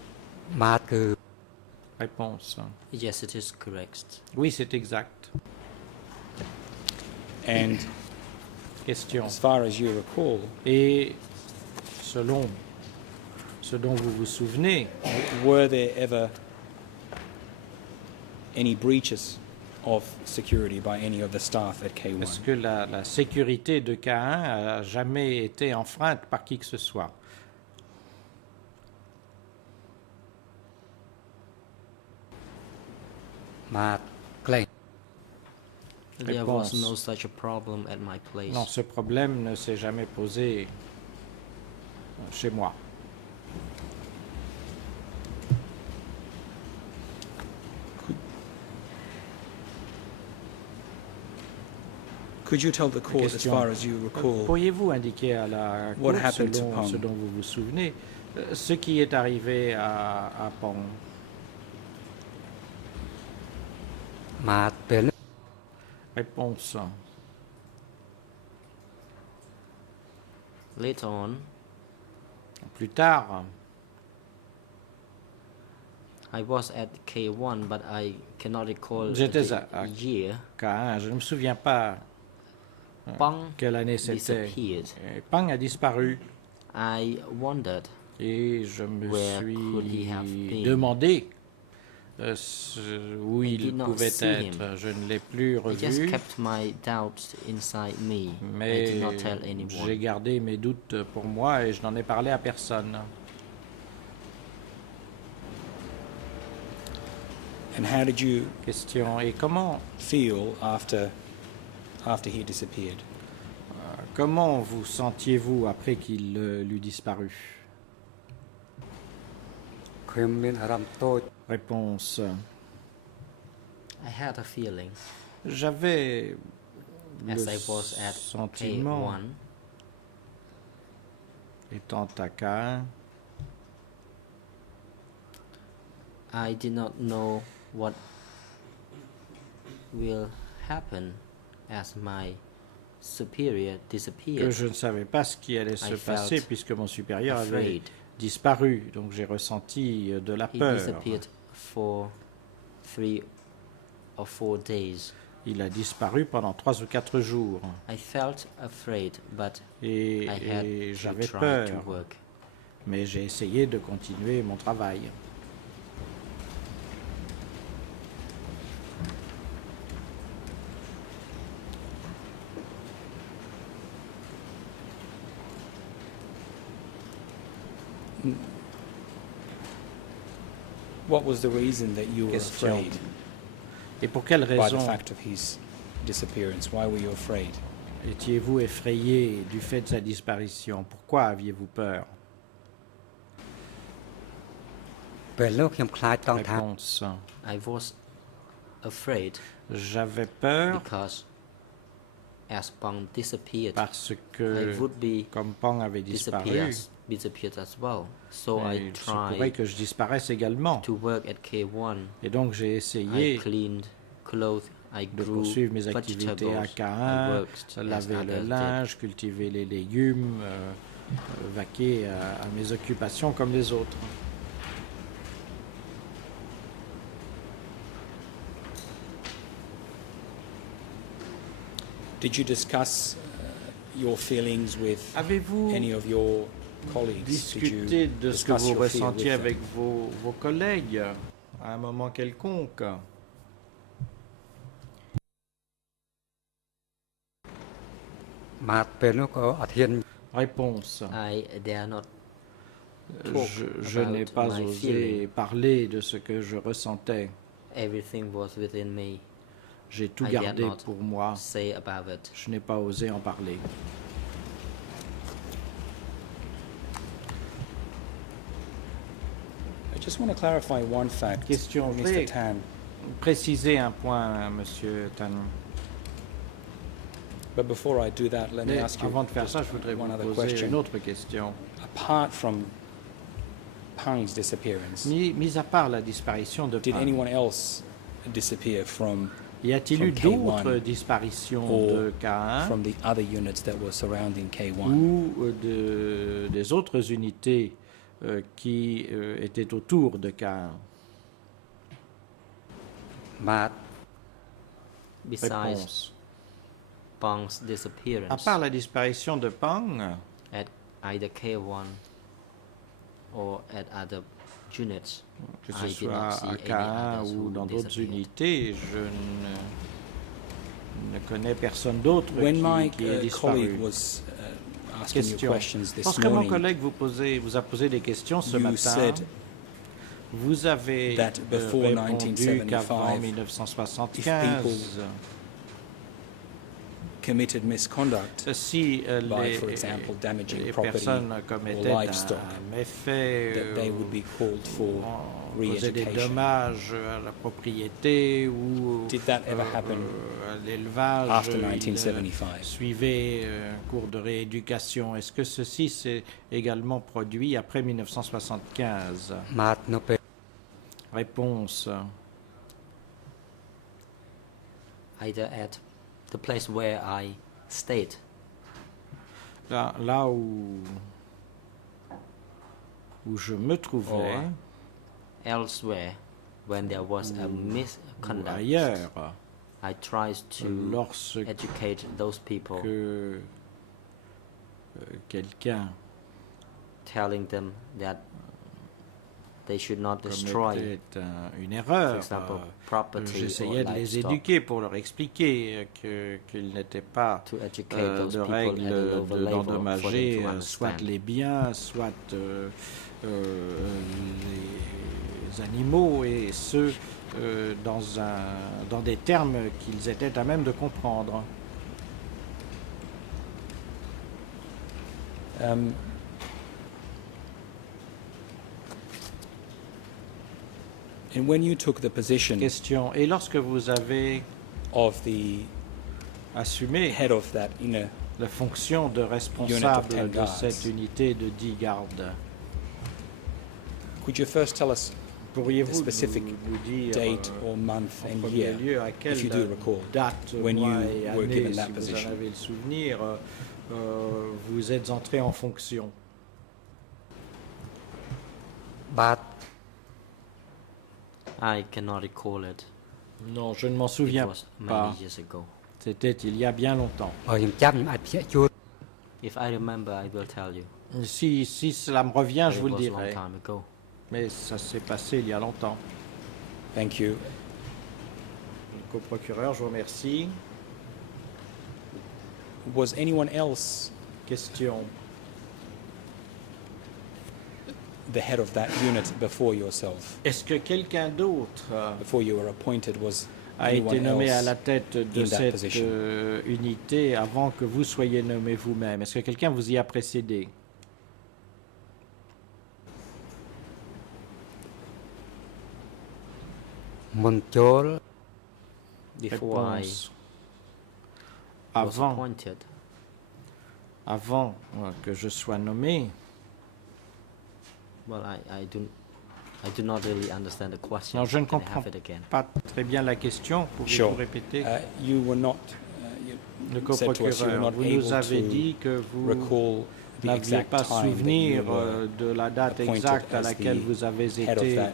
Réponse. Yes, it is correct. Oui, c'est exact. And Question. as far as you recall, Et selon ce dont vous vous souvenez, were there ever any breaches of security by any of the staff at K1? est-ce que la sécurité de K1 a jamais été enfreinte par qui que ce soit? mà claim There was Réponse. no such a problem at my place. Non, ce problème ne s'est jamais posé chez moi. Could you tell the court, as Question. far as you recall, Pourriez-vous indiquer à la What Cour, happened to selon Pong? ce dont vous vous souvenez, ce qui est arrivé à Pong? màពេល Réponse. Later on, Plus tard, I was at K1, but I cannot recall J'étais the à year. K1, je ne me souviens pas Pong quelle année c'était. disappeared. Et Pong a disparu I wondered et je me Where could he have suis been? demandé où I il did not pouvait see être. Je ne l'ai plus I just revu, kept my doubts inside me. I mais did not tell j'ai anyone. gardé mes doutes pour moi et je n'en ai parlé à personne. and how did you Question. Et feel after he disappeared? comment vous sentiez-vous après qu'il eût disparu? ខ្ញុំមានអារម្មណ៍តូច Réponse. I had a feeling J'avais as le I was at sentiment, K1 étant à K1, I did not know what will happen as my superior que disappeared. je ne savais pas ce qui allait se I passer felt puisque mon supérieur avait Afraid. disparu. Donc j'ai ressenti de la He peur. disappeared for 3 or 4 days. Il a disparu pendant 3 ou 4 jours. I felt afraid, but Et, I had et to j'avais try peur. to work. Mais j'ai essayé de continuer mon travail. What was the reason that you were Question. afraid Et pour quelle by the raison fact of his disappearance? Why were you afraid? étiez-vous effrayé du fait de sa disparition? Pourquoi aviez-vous peur? ពេលនោះខ្ញុំខ្លាចតង់ថា Réponse. I was afraid J'avais peur because as Pong disappeared, parce I que would be comme Pong avait disparu, disappeared as well. So I il se pourrait tried que je disparaisse également. to work at K1. Et donc j'ai I essayé cleaned clothes, I de grew poursuivre mes activités à vegetables, I K1, worked as laver le others did. linge, cultiver les légumes, vaquer à mes occupations comme les autres. Did you discuss your feelings with Avez-vous any of your colleagues? discuté de ce que discuss vous your fear ressentiez with them? avec vos collègues à un moment quelconque?បាទពេលនោះក៏អត់ហ៊ាន Réponse. I dare not talk Je n'ai about pas my osé feeling. parler de ce que je ressentais. Everything was within me. J'ai tout I dared gardé not pour moi. say about it. Je n'ai pas osé en parler. I just want to clarify one fact, Question Mr. vraie. Tan. Préciser un point, Monsieur Tan. But before I do that, let me Mais ask you avant de faire just ça, je voudrais one vous other poser question. une autre question. Apart from Pang's disappearance, Mis à part la disparition de did Pang, anyone else disappear from y a-t-il eu from K1 d'autres disparitions or de K1 from the other units that were surrounding K1? ou des autres unités qui étaient autour de K1? បាទ Besides Réponse. Pong's À disappearance part la disparition de Pang, at either K1 or at other units, que ce I did not soit see à any K1 others ou who dans d'autres disappeared. unités, je ne connais personne d'autre When my qui est colleague disparu. was asking you Question. questions this Lorsque mon morning, collègue vous a posé des questions ce you matin, said vous avez that before répondu qu'avant 1975, 1975, committed misconduct si by, for example, damaging les property personnes commettaient or livestock, un méfait, that they would be called for causaient des re-education. dommages à la propriété ou Did that ever happen à l'élevage, after ils, 1975? suivaient un cours de rééducation. Est-ce que ceci s'est également produit après 1975? បាទនៅពេល Réponse. Either at the place where I stayed Là où je me trouvais, or elsewhere when there was a ou misconduct, ailleurs, I tried to lorsque educate those people, quelqu'un telling them that they should not destroy, commettait une for erreur, example, property or j'essayais de les livestock, éduquer pour leur expliquer qu'il n'était pas to educate those de people at a règle lower level for them d'endommager to soit understand. les biens, soit les animaux, et ce dans des termes qu'ils étaient à même de comprendre. And when you took the position Question. Et lorsque vous avez of the assumé head of that inner, la fonction de Unit of responsable 10 de guards. cette unité de 10 gardes, could you first tell us pourriez-vous The specific nous dire date or month en and premier year, lieu à quelle if you do recall, date, when mois you et were année, given that si vous position? en avez le souvenir, vous êtes entré en fonction? បាទ I cannot recall it. Non, je ne m'en It souviens was pas. many years ago. C'était il y a bien longtemps. បើខ្ញុំចាំខ្ញុំអាចភ្ញាក់ជួន If I remember, I will tell you. Si cela me revient, But je it vous le was a long dirai. time ago. Mais ça s'est passé il y a longtemps. Thank you. Le coprocureur, je vous remercie. Was anyone else Question. the head of that unit before yourself? Est-ce que quelqu'un d'autre Before you were appointed, was a été anyone nommé à else la tête de in that cette position? unité avant que vous soyez nommé vous-même? Est-ce que quelqu'un vous y a précédé?មុនចូល Before I Réponse. was Avant, appointed, avant que je sois nommé, well, I do not really understand the question. Non, je ne Can I comprends have it again? pas très bien la question. Pouvez-vous Sure. répéter? You were not. Le You said to us you were coprocureur, not vous nous able avez to dit que vous recall the n'aviez exact pas time that souvenir you were de la date appointed exacte à as laquelle the vous avez head of été that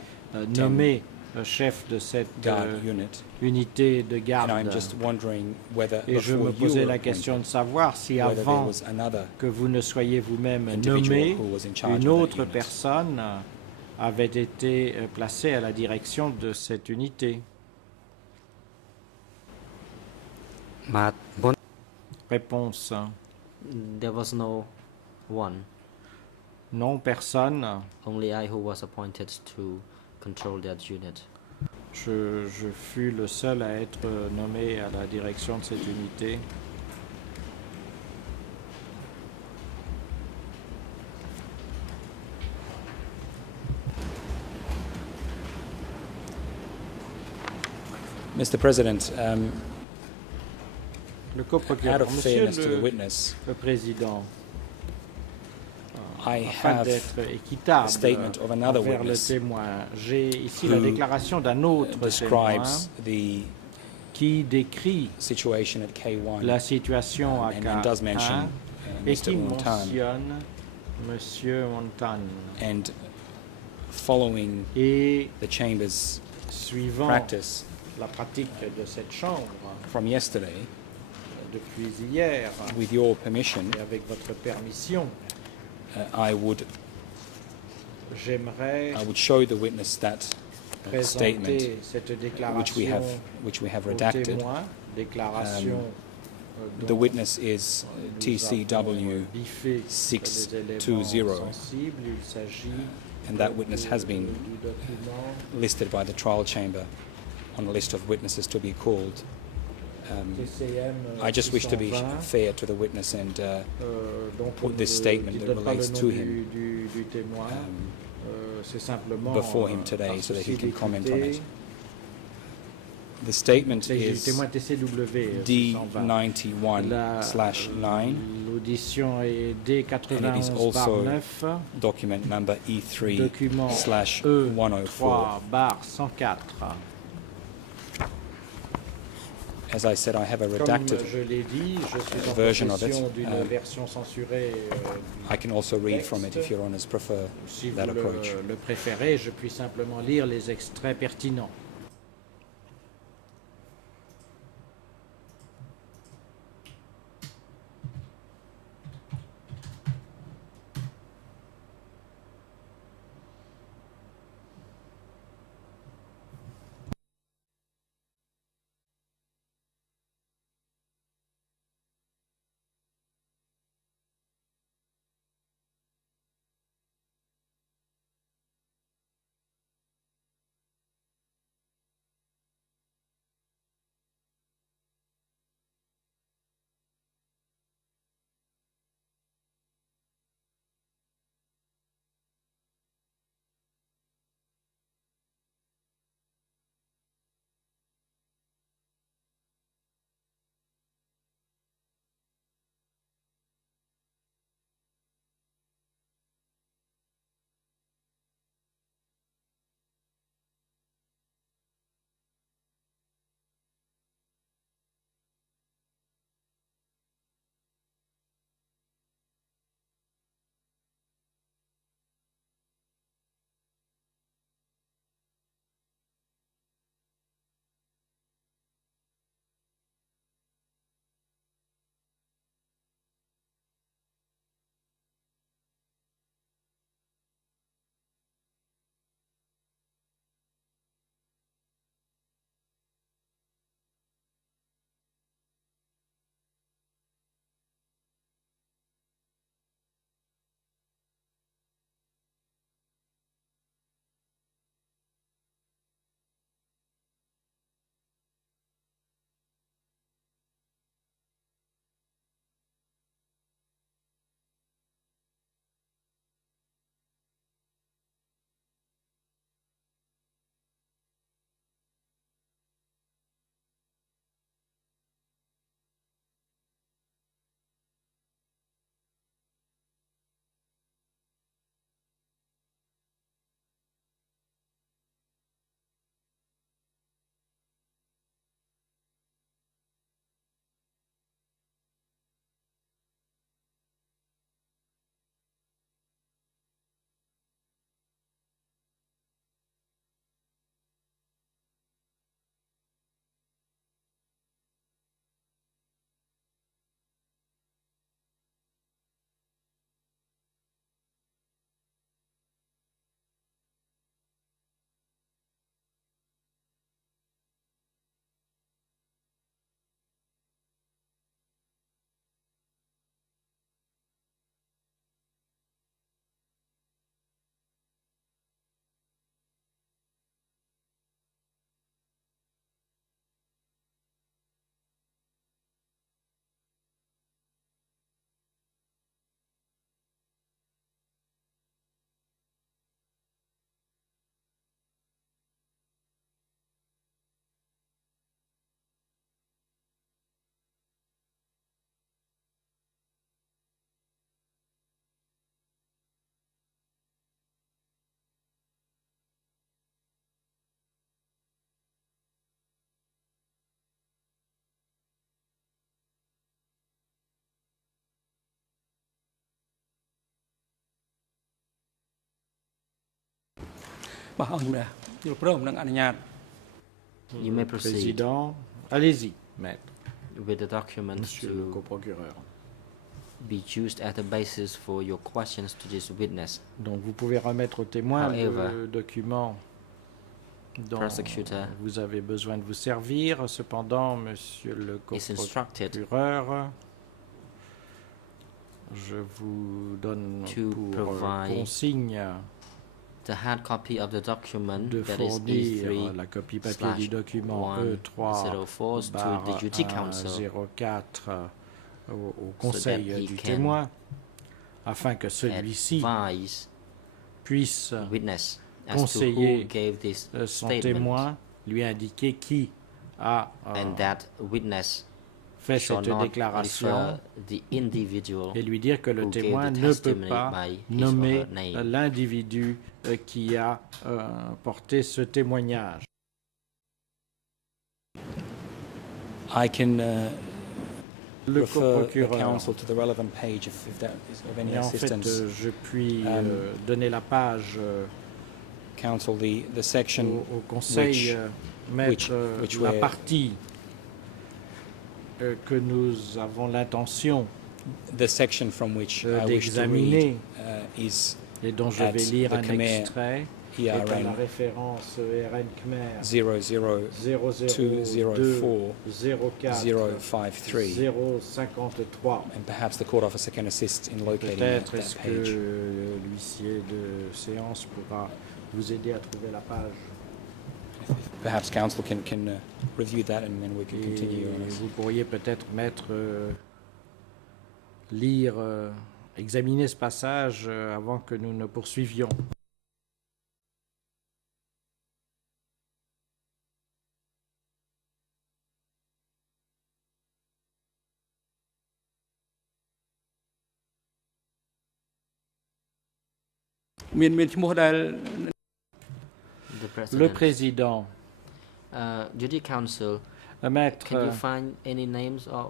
nommé chef de cette guard unit, unité de and garde. I'm just wondering whether Et je before me you posais were la question de appointed, savoir si whether there avant was another que vous ne soyez vous-même individual nommé, who was in charge une of that autre unit. personne avait été placée à la direction de cette unité. បាទមុន Réponse. There was no one, Non, personne. only I who was appointed to control that unit. Je fus le seul à être nommé à la direction de cette unité. Mr. President, Le out coprocureur, of monsieur fairness to the witness, le président, I afin have d'être équitable a statement of another envers le witness témoin, j'ai ici la who déclaration d'un autre témoin describes the qui décrit situation at K1 la situation à and does mention K1 et Mr. qui Montan, mentionne Monsieur Montan. and following Et the Chamber's suivant practice la pratique de cette chambre, from yesterday, depuis hier. with your permission, Et avec votre permission, I would show the witness that statement présenter cette déclaration which we have aux redacted. témoins. Déclaration The witness is TCW biffé 620, sensibles. Il s'agit and that witness has been du document listed by the trial chamber on a list of witnesses to be called. TCM I just wish to be 620. fair to the witness and Donc, put this statement il that donne pas le relates nom to him du témoin. C'est simplement before him today par so that he souci can comment on d'équité. it. The statement C'est du is témoin TCW 620. D91/9, L'audition est And it is also D91/9, document number document E3/104. E3/104. As I said, I have a Comme redacted. je l'ai dit, je suis en version of it. possession d'une version censurée. I can also read from it if your honours prefer Si vous that approach. le préférez, je puis simplement lire les extraits pertinents. You may proceed. Président, allez-y, maître. with the documents Monsieur le to coprocureur. be used as a basis for your questions to this witness. Donc vous pouvez remettre au témoin However, le document dont prosecutor vous avez besoin de vous servir. Cependant, monsieur le is instructed coprocureur, je vous donne to pour provide consigne the hard copy of the document de that is fournir la copie papier du document E3/104 to the duty counsel E3/104 au that conseil he du can témoin, afin que celui-ci advise puisse witness as to who conseiller gave this son statement témoin, lui indiquer qui a and that witness fait shall cette not déclaration refer the individual et lui dire que le who gave témoin the ne peut testimony pas by his or nommer her name. l'individu qui a porté ce témoignage. I can Le refer the coprocureur. counsel to the relevant page if that is of any Et en fait, assistance. je puis donner la page Counsel, the section au conseil, mettre which la we're- partie que nous avons l'intention the section from which I wish to read d'examiner is et dont je at vais lire the un Khmer extrait est à la ERN référence ERN Khmer 00204 004 053. 053. And perhaps the court officer can assist in locating Peut-être that est-ce que page. l'huissier de séance pourra vous aider à trouver la page. Perhaps counsel can review that and then we can Et continue on this. vous pourriez peut-être mettre, lire, examiner ce passage avant que nous ne poursuivions.មានឈ្មោះដែល The Le president. président, Duty counsel, maître, can you find any names of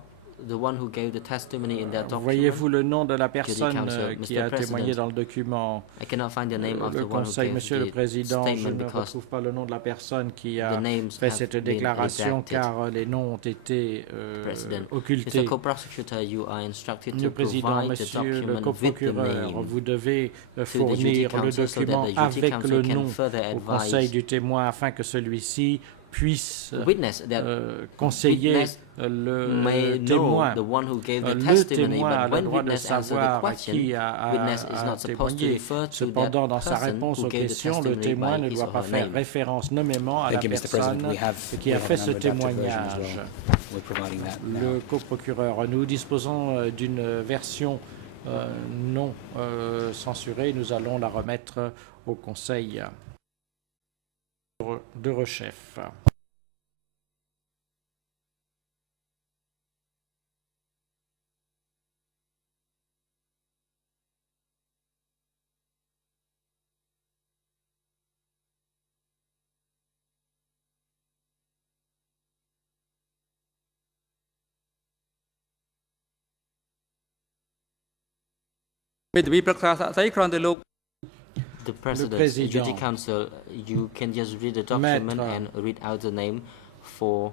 the one who gave the testimony in that document? voyez-vous le nom de la personne counsel, qui Mr. a témoigné President. dans le document? I cannot find the name of Le the one who Conseil, gave Monsieur le the Président, je statement ne because retrouve pas le nom de la personne qui the a names fait have cette been déclaration redacted. car les noms ont été President. Mr. occultés. Co-prosecutor, you are instructed Le to Président, provide the Monsieur le document with the coprocureur, name vous devez to the duty fournir le counsel so that document the duty avec counsel le can nom further au Conseil advise du témoin afin que celui-ci puisse witness that conseiller witness le may know témoin. the one who gave the Le testimony, témoin a but le when droit de witness answers the savoir question, qui a witness is not supposed to témoigné. refer to Cependant, that dans sa person réponse who aux gave the questions, le testimony témoin by ne his doit or pas her faire name. référence nommément à la Thank you, Mr. President. personne qui a fait ce témoignage. We're providing that now. Le coprocureur, nous disposons d'une version non censurée. Nous allons la remettre au Conseil de rechef. The President, Président. Duty Counsel, you can just read the document Maître. and read out the name for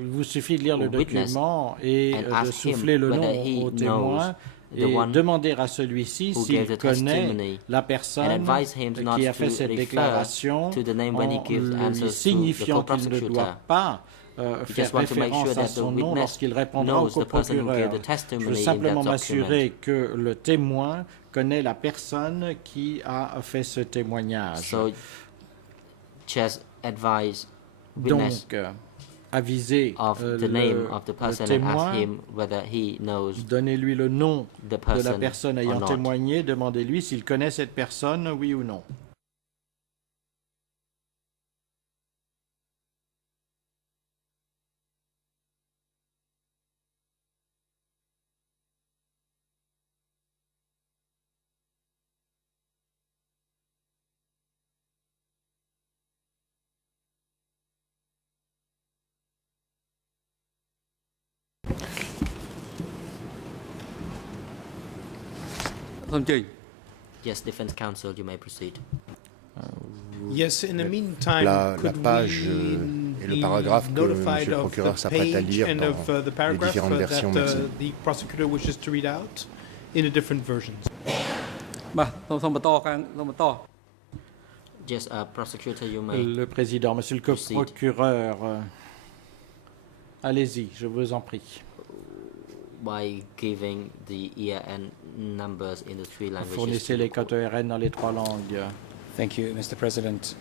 Il vous suffit de lire le Witness document et and de ask him souffler le whether nom he au témoin knows the et one demander à celui-ci who s'il gave the connaît testimony la and personne advise him not qui a to fait cette refer déclaration to the name when he en gives lui answers to the signifiant qu'il ne co-prosecutor. doit pas You faire just want to make référence sure à that the son nom witness lorsqu'il répondra au knows the person who gave coprocureur. the Je veux testimony in simplement that document. m'assurer que le témoin connaît la personne qui a fait ce témoignage. So just advise witness Donc, avisez of the name of the person and témoin, ask him whether he knows donnez-lui le nom the de person la personne or ayant not. témoigné, demandez-lui s'il connaît cette personne, oui ou non. Yes, defense counsel, you may proceed. Yes, in the meantime, La could page we Et le he paragraphe que notified monsieur le of procureur the s'apprête à page lire and dans of the les paragraph différentes versions. that Merci. the prosecutor wishes to read out in the different versions. បាទសូមបន្តខាងសូមបន្ត Yes, prosecutor, you may. Le président, monsieur le Proceed. procureur, allez-y, je vous en prie. By giving the ERN numbers in the three languages. Fournissez to les the court. codes ERN dans les 3 langues. Thank you, Mr. President.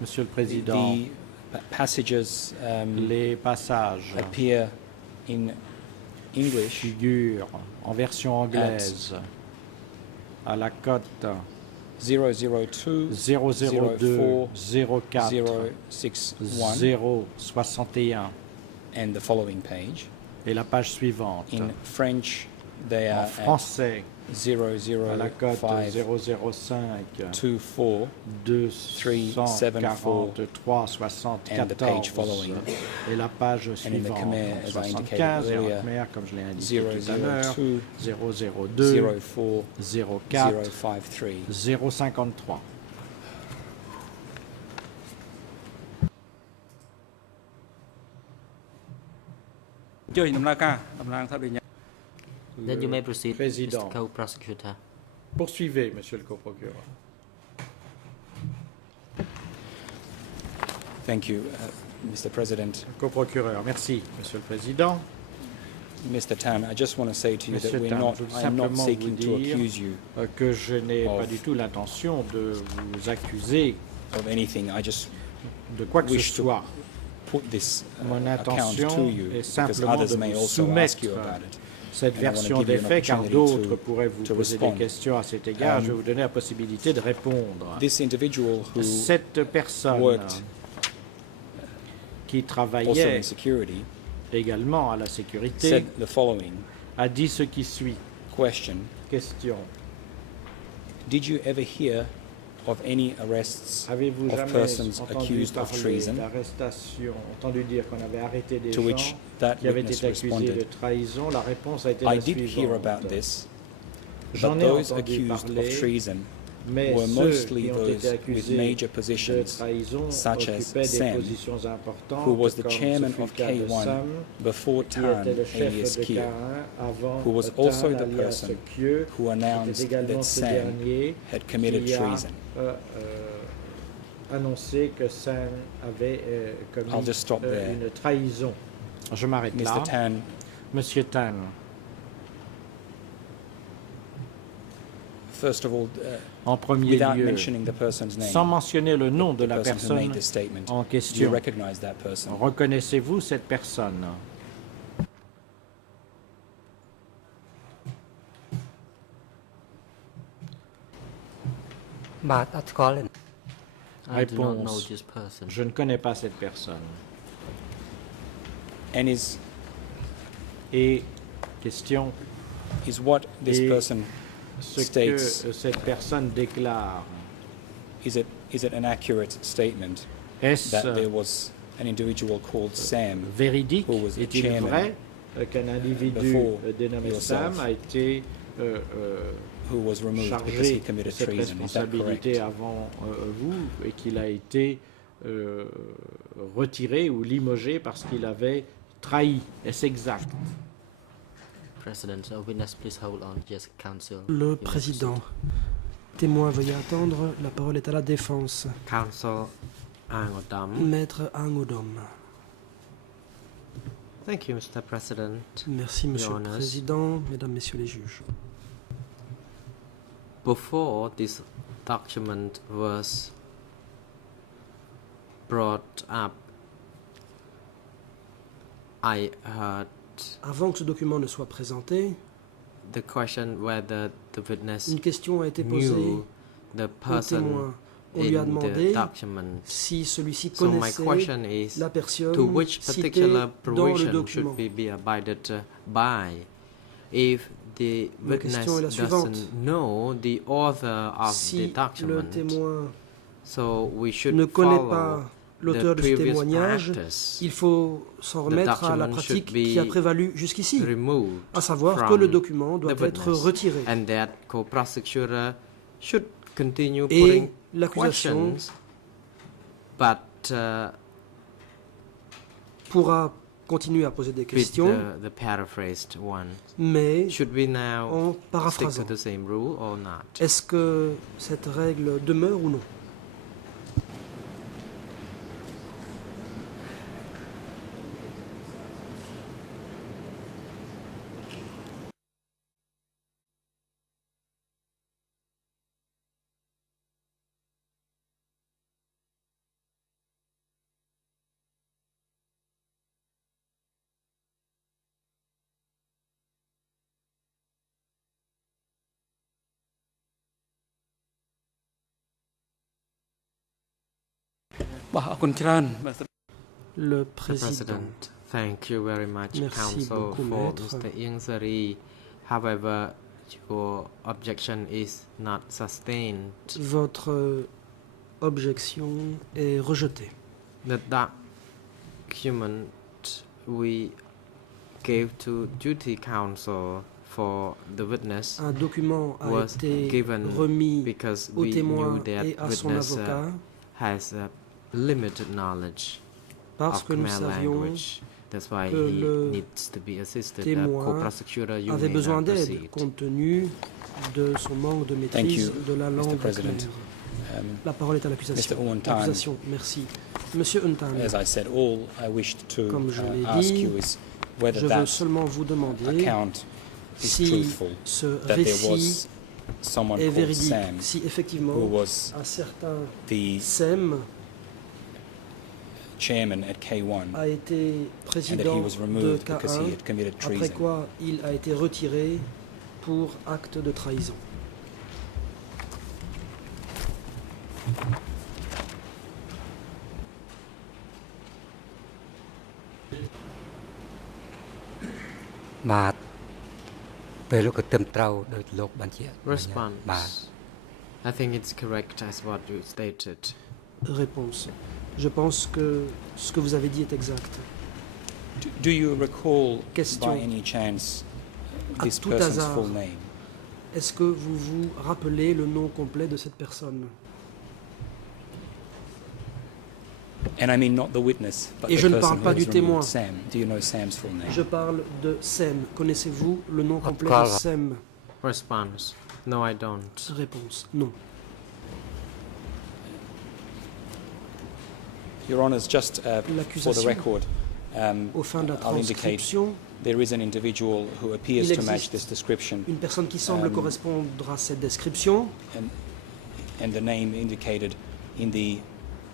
Monsieur le Président, The passages les passages appear in English figurent en version anglaise à la cote 002 002 04 061 061 and the following page. et la page suivante. In French, they En are français, à la cote 005 005 24 243 and the page 74 following. et la page And in the suivante. Khmer, Donc as I indicated 75 et en earlier, Khmer, comme je l'ai indiqué tout à l'heure, 002 002 04 04 053. 053.ជួយដំណើរការតំណាងថាដូចញ៉ាំ Then you may proceed, Président. Mr. Co-prosecutor. Poursuivez, monsieur le coprocureur. Thank you, Mr. President. Coprocureur, merci, monsieur le président. Mr. Tan, I just want to say to you that Monsieur Tan, je veux I am not simplement seeking vous to dire accuse you Que je n'ai of- pas du tout l'intention de vous accuser of anything. I just de quoi que ce wish to soit. put this Mon account intention to you est because simplement others de may vous also ask you soumettre about it. cette And I wanna version give des you an faits, car opportunity d'autres pourraient vous to poser des respond. questions à cet égard. Je vais vous donner la possibilité de répondre. This individual who Cette personne worked qui also travaillait in security également à la sécurité said the following a dit ce qui suit. question: Question. Did you ever hear of any arrests Avez-vous of jamais persons entendu accused of parler treason? d'arrestation, entendu dire qu'on avait arrêté des To gens which that qui avaient witness été accusés de responded, trahison? La réponse a été I la did hear suivante. about this, J'en but ai those entendu accused of parler, treason mais were ceux mostly qui ont those été with accusés major de positions, trahison such as occupaient des Sam, positions importantes, who was the comme chairman ce fut of le cas de K1 Sam, before qui Tan était le chef alias de Kier, K1 avant who was Tan, also the alias person Kier, who qui announced était également that ce Sam dernier had committed qui a treason. annoncé que Sam avait I'll commis just stop there. une trahison. Je m'arrête là. Mr. Tan, Monsieur Tan, first of all, en premier without lieu, mentioning the person's name, sans mentionner le nom de the la person who made personne this statement, en do you question, recognize that person? reconnaissez-vous cette personne?បាទអត់ស្គាល់ទេ I do not know Réponse. this person. Je ne connais pas cette personne. And Et question, is what this Et person ce que states, cette personne déclare, is it an accurate statement est-ce that there was an individual called Sam véridique? who was the Est-il chairman vrai qu'un individu before dénommé yourself, Sam a été who was removed because chargé he de committed cette treason? Is that responsabilité correct? avant vous et qu'il a été retiré ou limogé parce qu'il avait trahi? Est-ce exact? President, witness, please hold on. Yes, counsel. Le You may président. Témoin, veuillez attendre. La parole est à la défense. Counsel Angodam. Maître Angodom. Thank you, Mr. President. Merci, Monsieur le Honors. Président, Mesdames, Messieurs les juges. Before this document was brought up, I heard Avant que ce document ne soit présenté, the question whether the witness une question a été posée knew the au person témoin. On lui a in demandé the document. si celui-ci So my connaissait question is, la personne to which citée particular dans le provision document. should we be abided by? If the Ma question est la witness suivante. doesn't know the author of Si the le document, témoin so we should ne connaît follow pas l'auteur de ce previous témoignage, practice, il faut s'en remettre à la document pratique should be qui a prévalu jusqu'ici, removed à savoir from que le document doit the être witness, retiré. and that co-prosecutor should continue Et putting l'accusation questions, but pourra continuer à poser des with questions, the paraphrased one. mais Should we now en stick to paraphrasant. the same rule or not? Est-ce que cette règle demeure ou non? Bah, អរគុណច្រើនបាទ Le The président. President, thank you very much, Merci Council, beaucoup, for Maître. Mr. Ieng Sari. However, your objection is not sustained. Votre objection est rejetée. The document we gave to Duty Council for the witness Un document a was été given remis because au we témoin knew that et à son witness avocat has limited knowledge parce of que nous Khmer savions language. That's why que he le needs to be assisted. témoin Co-prosecutor, you avait may besoin now d'aide proceed. compte tenu de son manque de maîtrise you, de la Mr. langue President. khmer. La parole est à l'accusation. Mr. Owentan. L'accusation, merci. Monsieur Untan, As I said, all I wished to Comme je l'ai ask dit, you is whether je veux that seulement vous demander account is si truthful, ce that there récit was someone est called véridique, Sam si effectivement who was un certain the Sem chairman at K1 a été and that président he was de removed because he K1, had committed après treason. quoi il a été retiré pour acte de trahison.បាទពេលលោកក៏ត្រឹមត្រូវដោយលោកបានជាបាទ Response. I think it's correct as what you stated. Réponse. Je pense que ce que vous avez dit est exact. Do you recall Question. by any chance À this tout person's hasard. full name? Est-ce que vous vous rappelez le nom complet de cette personne? And I mean not the witness, but Et the je ne person parle who pas was du témoin. removed, Sam. Do you know Sam's full name? Je parle de Sem. Connaissez-vous le nom complet de Voilà. Sem? Response. No, I don't. Réponse. Non. Your Honours, just for the L'accusation. record, Au fin de la I'll indicate transcription, there is an individual who appears Il to match existe this description, une personne qui semble correspondre à cette description. and the name indicated in the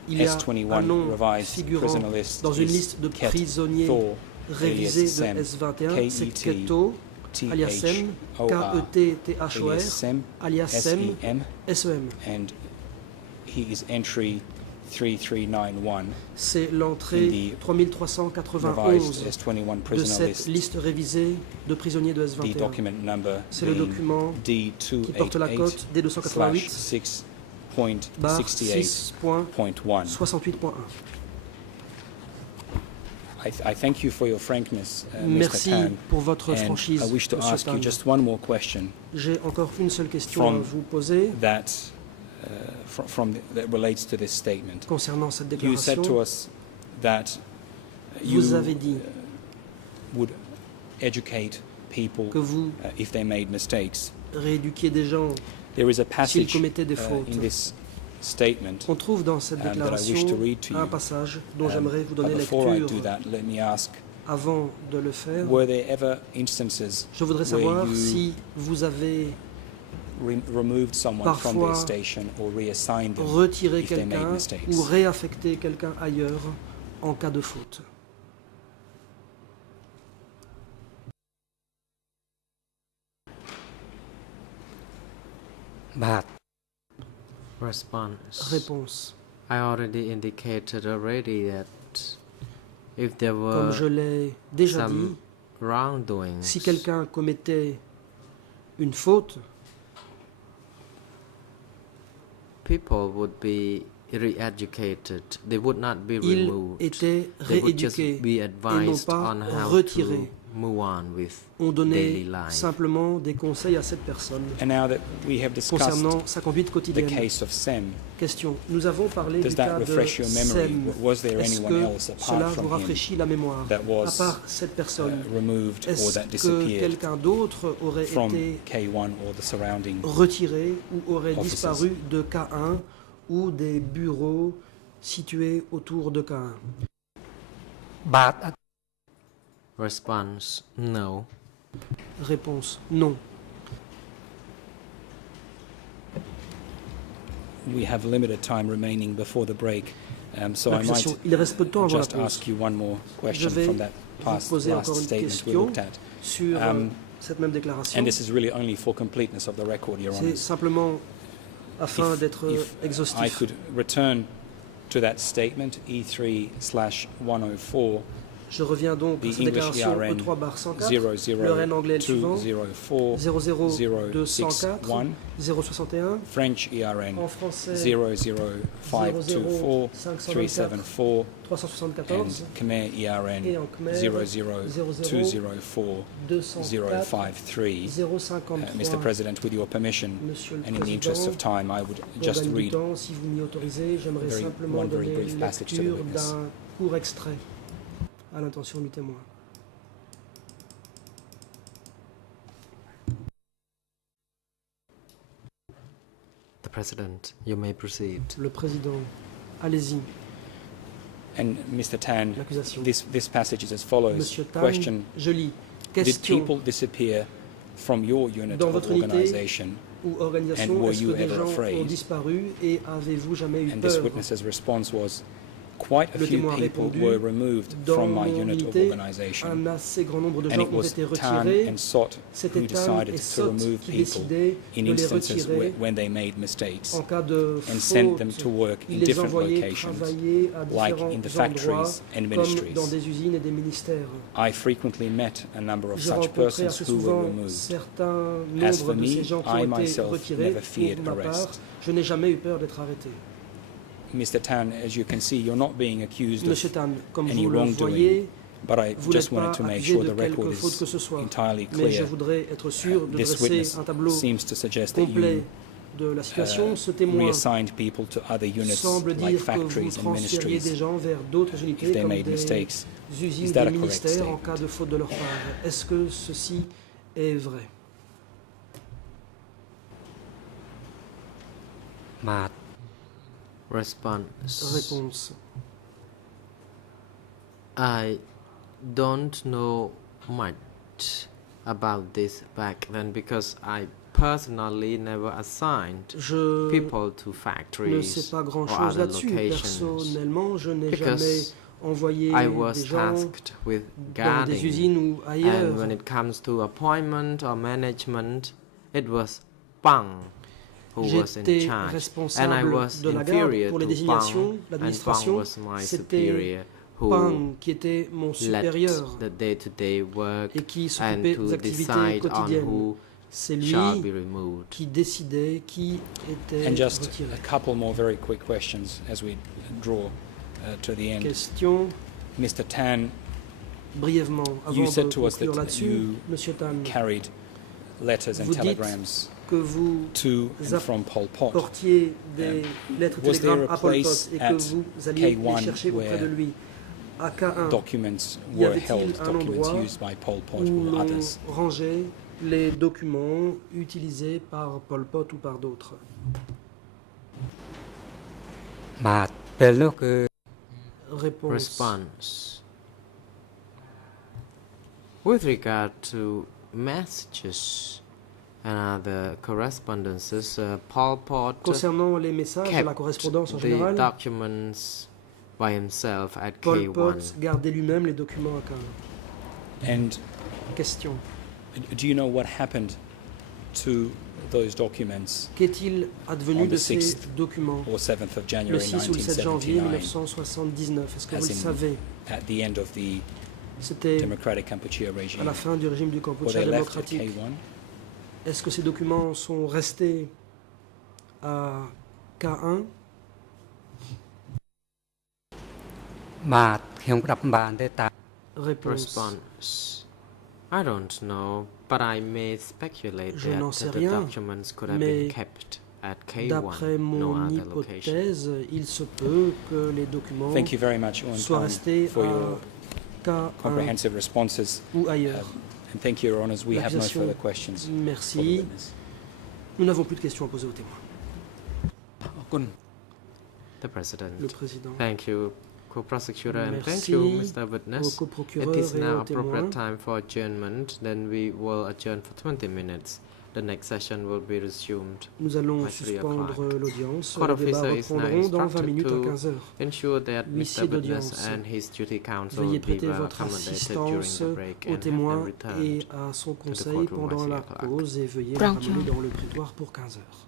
Il y a un S21 nom revised figurant prisoner list dans une is liste de Ket prisonniers Thor, révisé alias de Sem, S21, c'est K-E-T, Keto, alias Sem, T-H-O-R, K-E-T-T-H-O-R, alias Sem, alias Sem, S-E-M, S-E-M. and he is entry 3391 C'est in l'entrée the 3391 revised S21 de prisoner cette list. liste révisée de prisonniers de The S21. document number C'est le being document qui porte la cote D288/6.68.1. D288/6.68.1. I thank you for your frankness, Merci Mr. Tan, pour votre and franchise, I wish to Monsieur ask you Tan. just one more question J'ai encore une seule question à From- vous poser that that relates to this statement. concernant cette You said to déclaration. us that Vous you avez dit would educate people que vous if they made mistakes. rééduquiez des gens There is a s'ils passage commettaient des fautes. in this statement. On trouve dans cette that I wish déclaration to read to un you. passage dont j'aimerais vous donner But before I do lecture. that, let me ask, Avant de le faire, were there ever instances je voudrais where savoir you si vous avez removed someone from parfois their station or reassigned them retiré if they made quelqu'un mistakes? ou réaffecté quelqu'un ailleurs en cas de faute.បាទ Response. Réponse. I already indicated already that if there Comme je were l'ai déjà dit, some wrongdoings, si quelqu'un commettait une faute, people would be re-educated. They would not be il removed. était They would just rééduqué be et non advised pas on how retiré. to move on with ont daily donné life. simplement des conseils à cette personne And now that we have discussed concernant sa conduite the quotidienne. case of Sem, Question. Nous avons parlé does du that cas de refresh your memory? Sem. Was there Est-ce anyone que else apart cela vous from him rafraîchit la mémoire? that À was part cette personne, removed or est-ce that que disappeared quelqu'un d'autre aurait from été K1 or the surrounding? retiré ou aurait Offices. disparu de K1 ou des bureaux situés autour de K1? បាទអត់ Response: No. Réponse. Non. We have limited time remaining before the break, so I might L'accusation, il reste peu de temps avant la just pause. ask you one more question Je vais from that vous poser last encore une statement we question looked at. sur cette même déclaration. And this is really only for completeness of the record, Your C'est Honours. simplement afin If- d'être if I exhaustif. could return to that statement, E3/104, Je reviens donc à the cette English déclaration ERN E3/104, le RN anglais est le suivant, 00204 00204 061, 061, French ERN en français 00524 374, 374, and Khmer et ERN en Khmer 00204 204 053. 053. Mr. President, with your permission, Monsieur le and in the interest of Président, time, I would pour just gagner du read temps, si vous m'y autorisez, j'aimerais very- simplement one very donner brief passage to the lecture witness. d'un court extrait à l'intention du témoin. The President, you may proceed. Le Président, allez-y, And Mr. Tan, l'accusation. this passage is as follows. Monsieur Tan, Question: je lis. Did Question. people disappear from your unit Dans of votre unité, organization? Ou organisation, And were est-ce you que des ever gens afraid? ont disparu et avez-vous jamais eu And this peur? witness's response was, quite a Le few témoin a people répondu, were removed Dans from my mon unit of unité, organization. un assez grand nombre de And gens it ont was été Tan retirés. and Sot C'était who Tan decided et to Sot remove qui people décidaient in de les instances retirer when they made mistakes en cas de and sent them faute. to work in Ils les different envoyaient locations, travailler à like différents in the endroits, factories and comme ministries. dans des usines et des ministères. I frequently met a number of J'ai such rencontré persons assez who were souvent removed. certains As nombres for de me, ces gens qui I ont été myself retirés. never feared Pour ma part, arrest. je n'ai jamais eu peur d'être arrêté. Mr. Tan, as you can see, you're not being accused Monsieur of Tan, comme any vous le wrongdoing, voyez, but I vous just n'êtes wanted pas to make accusé sure de the record quelque faute que is ce soit. entirely Mais je clear. voudrais être sûr de This dresser witness un tableau seems to suggest that complet you de la situation. Ce témoin reassigned people to other units semble like dire que vous factories and transfériez des ministries gens vers d'autres if unités they comme made des mistakes. usines, Is that des a correct ministères en statement? cas de faute de leur part. Est-ce que ceci est vrai? បាទ Response: Réponse. I don't know much about this back then because I personally never assigned Je people to ne sais factories pas or grand-chose other là-dessus. locations. Personnellement, je n'ai Because jamais envoyé I des was gens tasked with dans des guarding, usines ou ailleurs. and when it comes to appointment or management, it was Pang who was in J'étais charge, and I responsable was de la garde inferior pour les to désignations, Pang, and Pang l'administration. was my C'était superior who Pang qui était mon led supérieur the day-to-day work et qui and s'occupait to des activités decide on quotidiennes. who C'est lui shall be removed. qui décidait qui était And just retiré. a couple more very quick questions as we draw to the end. Question Mr. Tan brièvement avant You said de to us conclure that là-dessus, you Monsieur Tan, carried letters and vous dites telegrams que vous to and from Pol Pot. portiez des lettres et was there télégrammes a à Pol Pot place et que at vous alliez les K1 chercher auprès where de lui. À K1, Documents Y were avait-il held, un documents endroit used by Pol Pot où or l'on others. rangeait les documents utilisés par Pol Pot ou par d'autres. បាទពេលនោះគឺ Réponse. Response: with regard to messages and other correspondences, Pol Pot Concernant les messages et la kept correspondance en the général, documents by himself at Pol K1. Pot gardait lui-même les documents à K1. And Question. do you know what happened to those documents Qu'est-il advenu On the de ces 6th documents or 7th of le January 6 ou le 7 janvier 1979 1979? Est-ce que As vous le in savez? at the end of the C'était Democratic Kampuchea à la regime? fin du régime du Were Kampuchea they left at démocratique. K1? Est-ce que ces documents sont restés à K1? បាទខ្ញុំប្រាប់មិនបានទេតា Réponse. Response: I don't know, but I may speculate Je n'en sais that the rien, documents could have mais been kept at d'après K1, no mon other location. hypothèse, il se peut que les documents Thank you very much, Ewan soient Tan, restés for à your K1 comprehensive responses. ou ailleurs. And thank you, Your Honours. We have no L'accusation- further questions for the Merci. witness. Nous n'avons plus de questions à poser aux témoins. អរគុណ The President. Le Président. Thank you, Co-Prosecutor, and thank Merci you, Mr. au Witness. coprocureur It is et now aux témoins. appropriate time for adjournment. Then we will adjourn for 20 minutes. The next session will be resumed. Nous allons by 3 suspendre o'clock. l'audience. Court Les débats officer is now reprendront dans 20 instructed minutes à to 15 heures. Ensure that L'huissier Mr. Witness d'audience, and his duty counsel Veuillez will be prêter well votre accommodated during assistance the break au and have témoin them returned. et à son conseil courtroom by pendant 3 la o'clock. pause et veuillez le Thank you. ramener dans le prétoire pour 15 heures.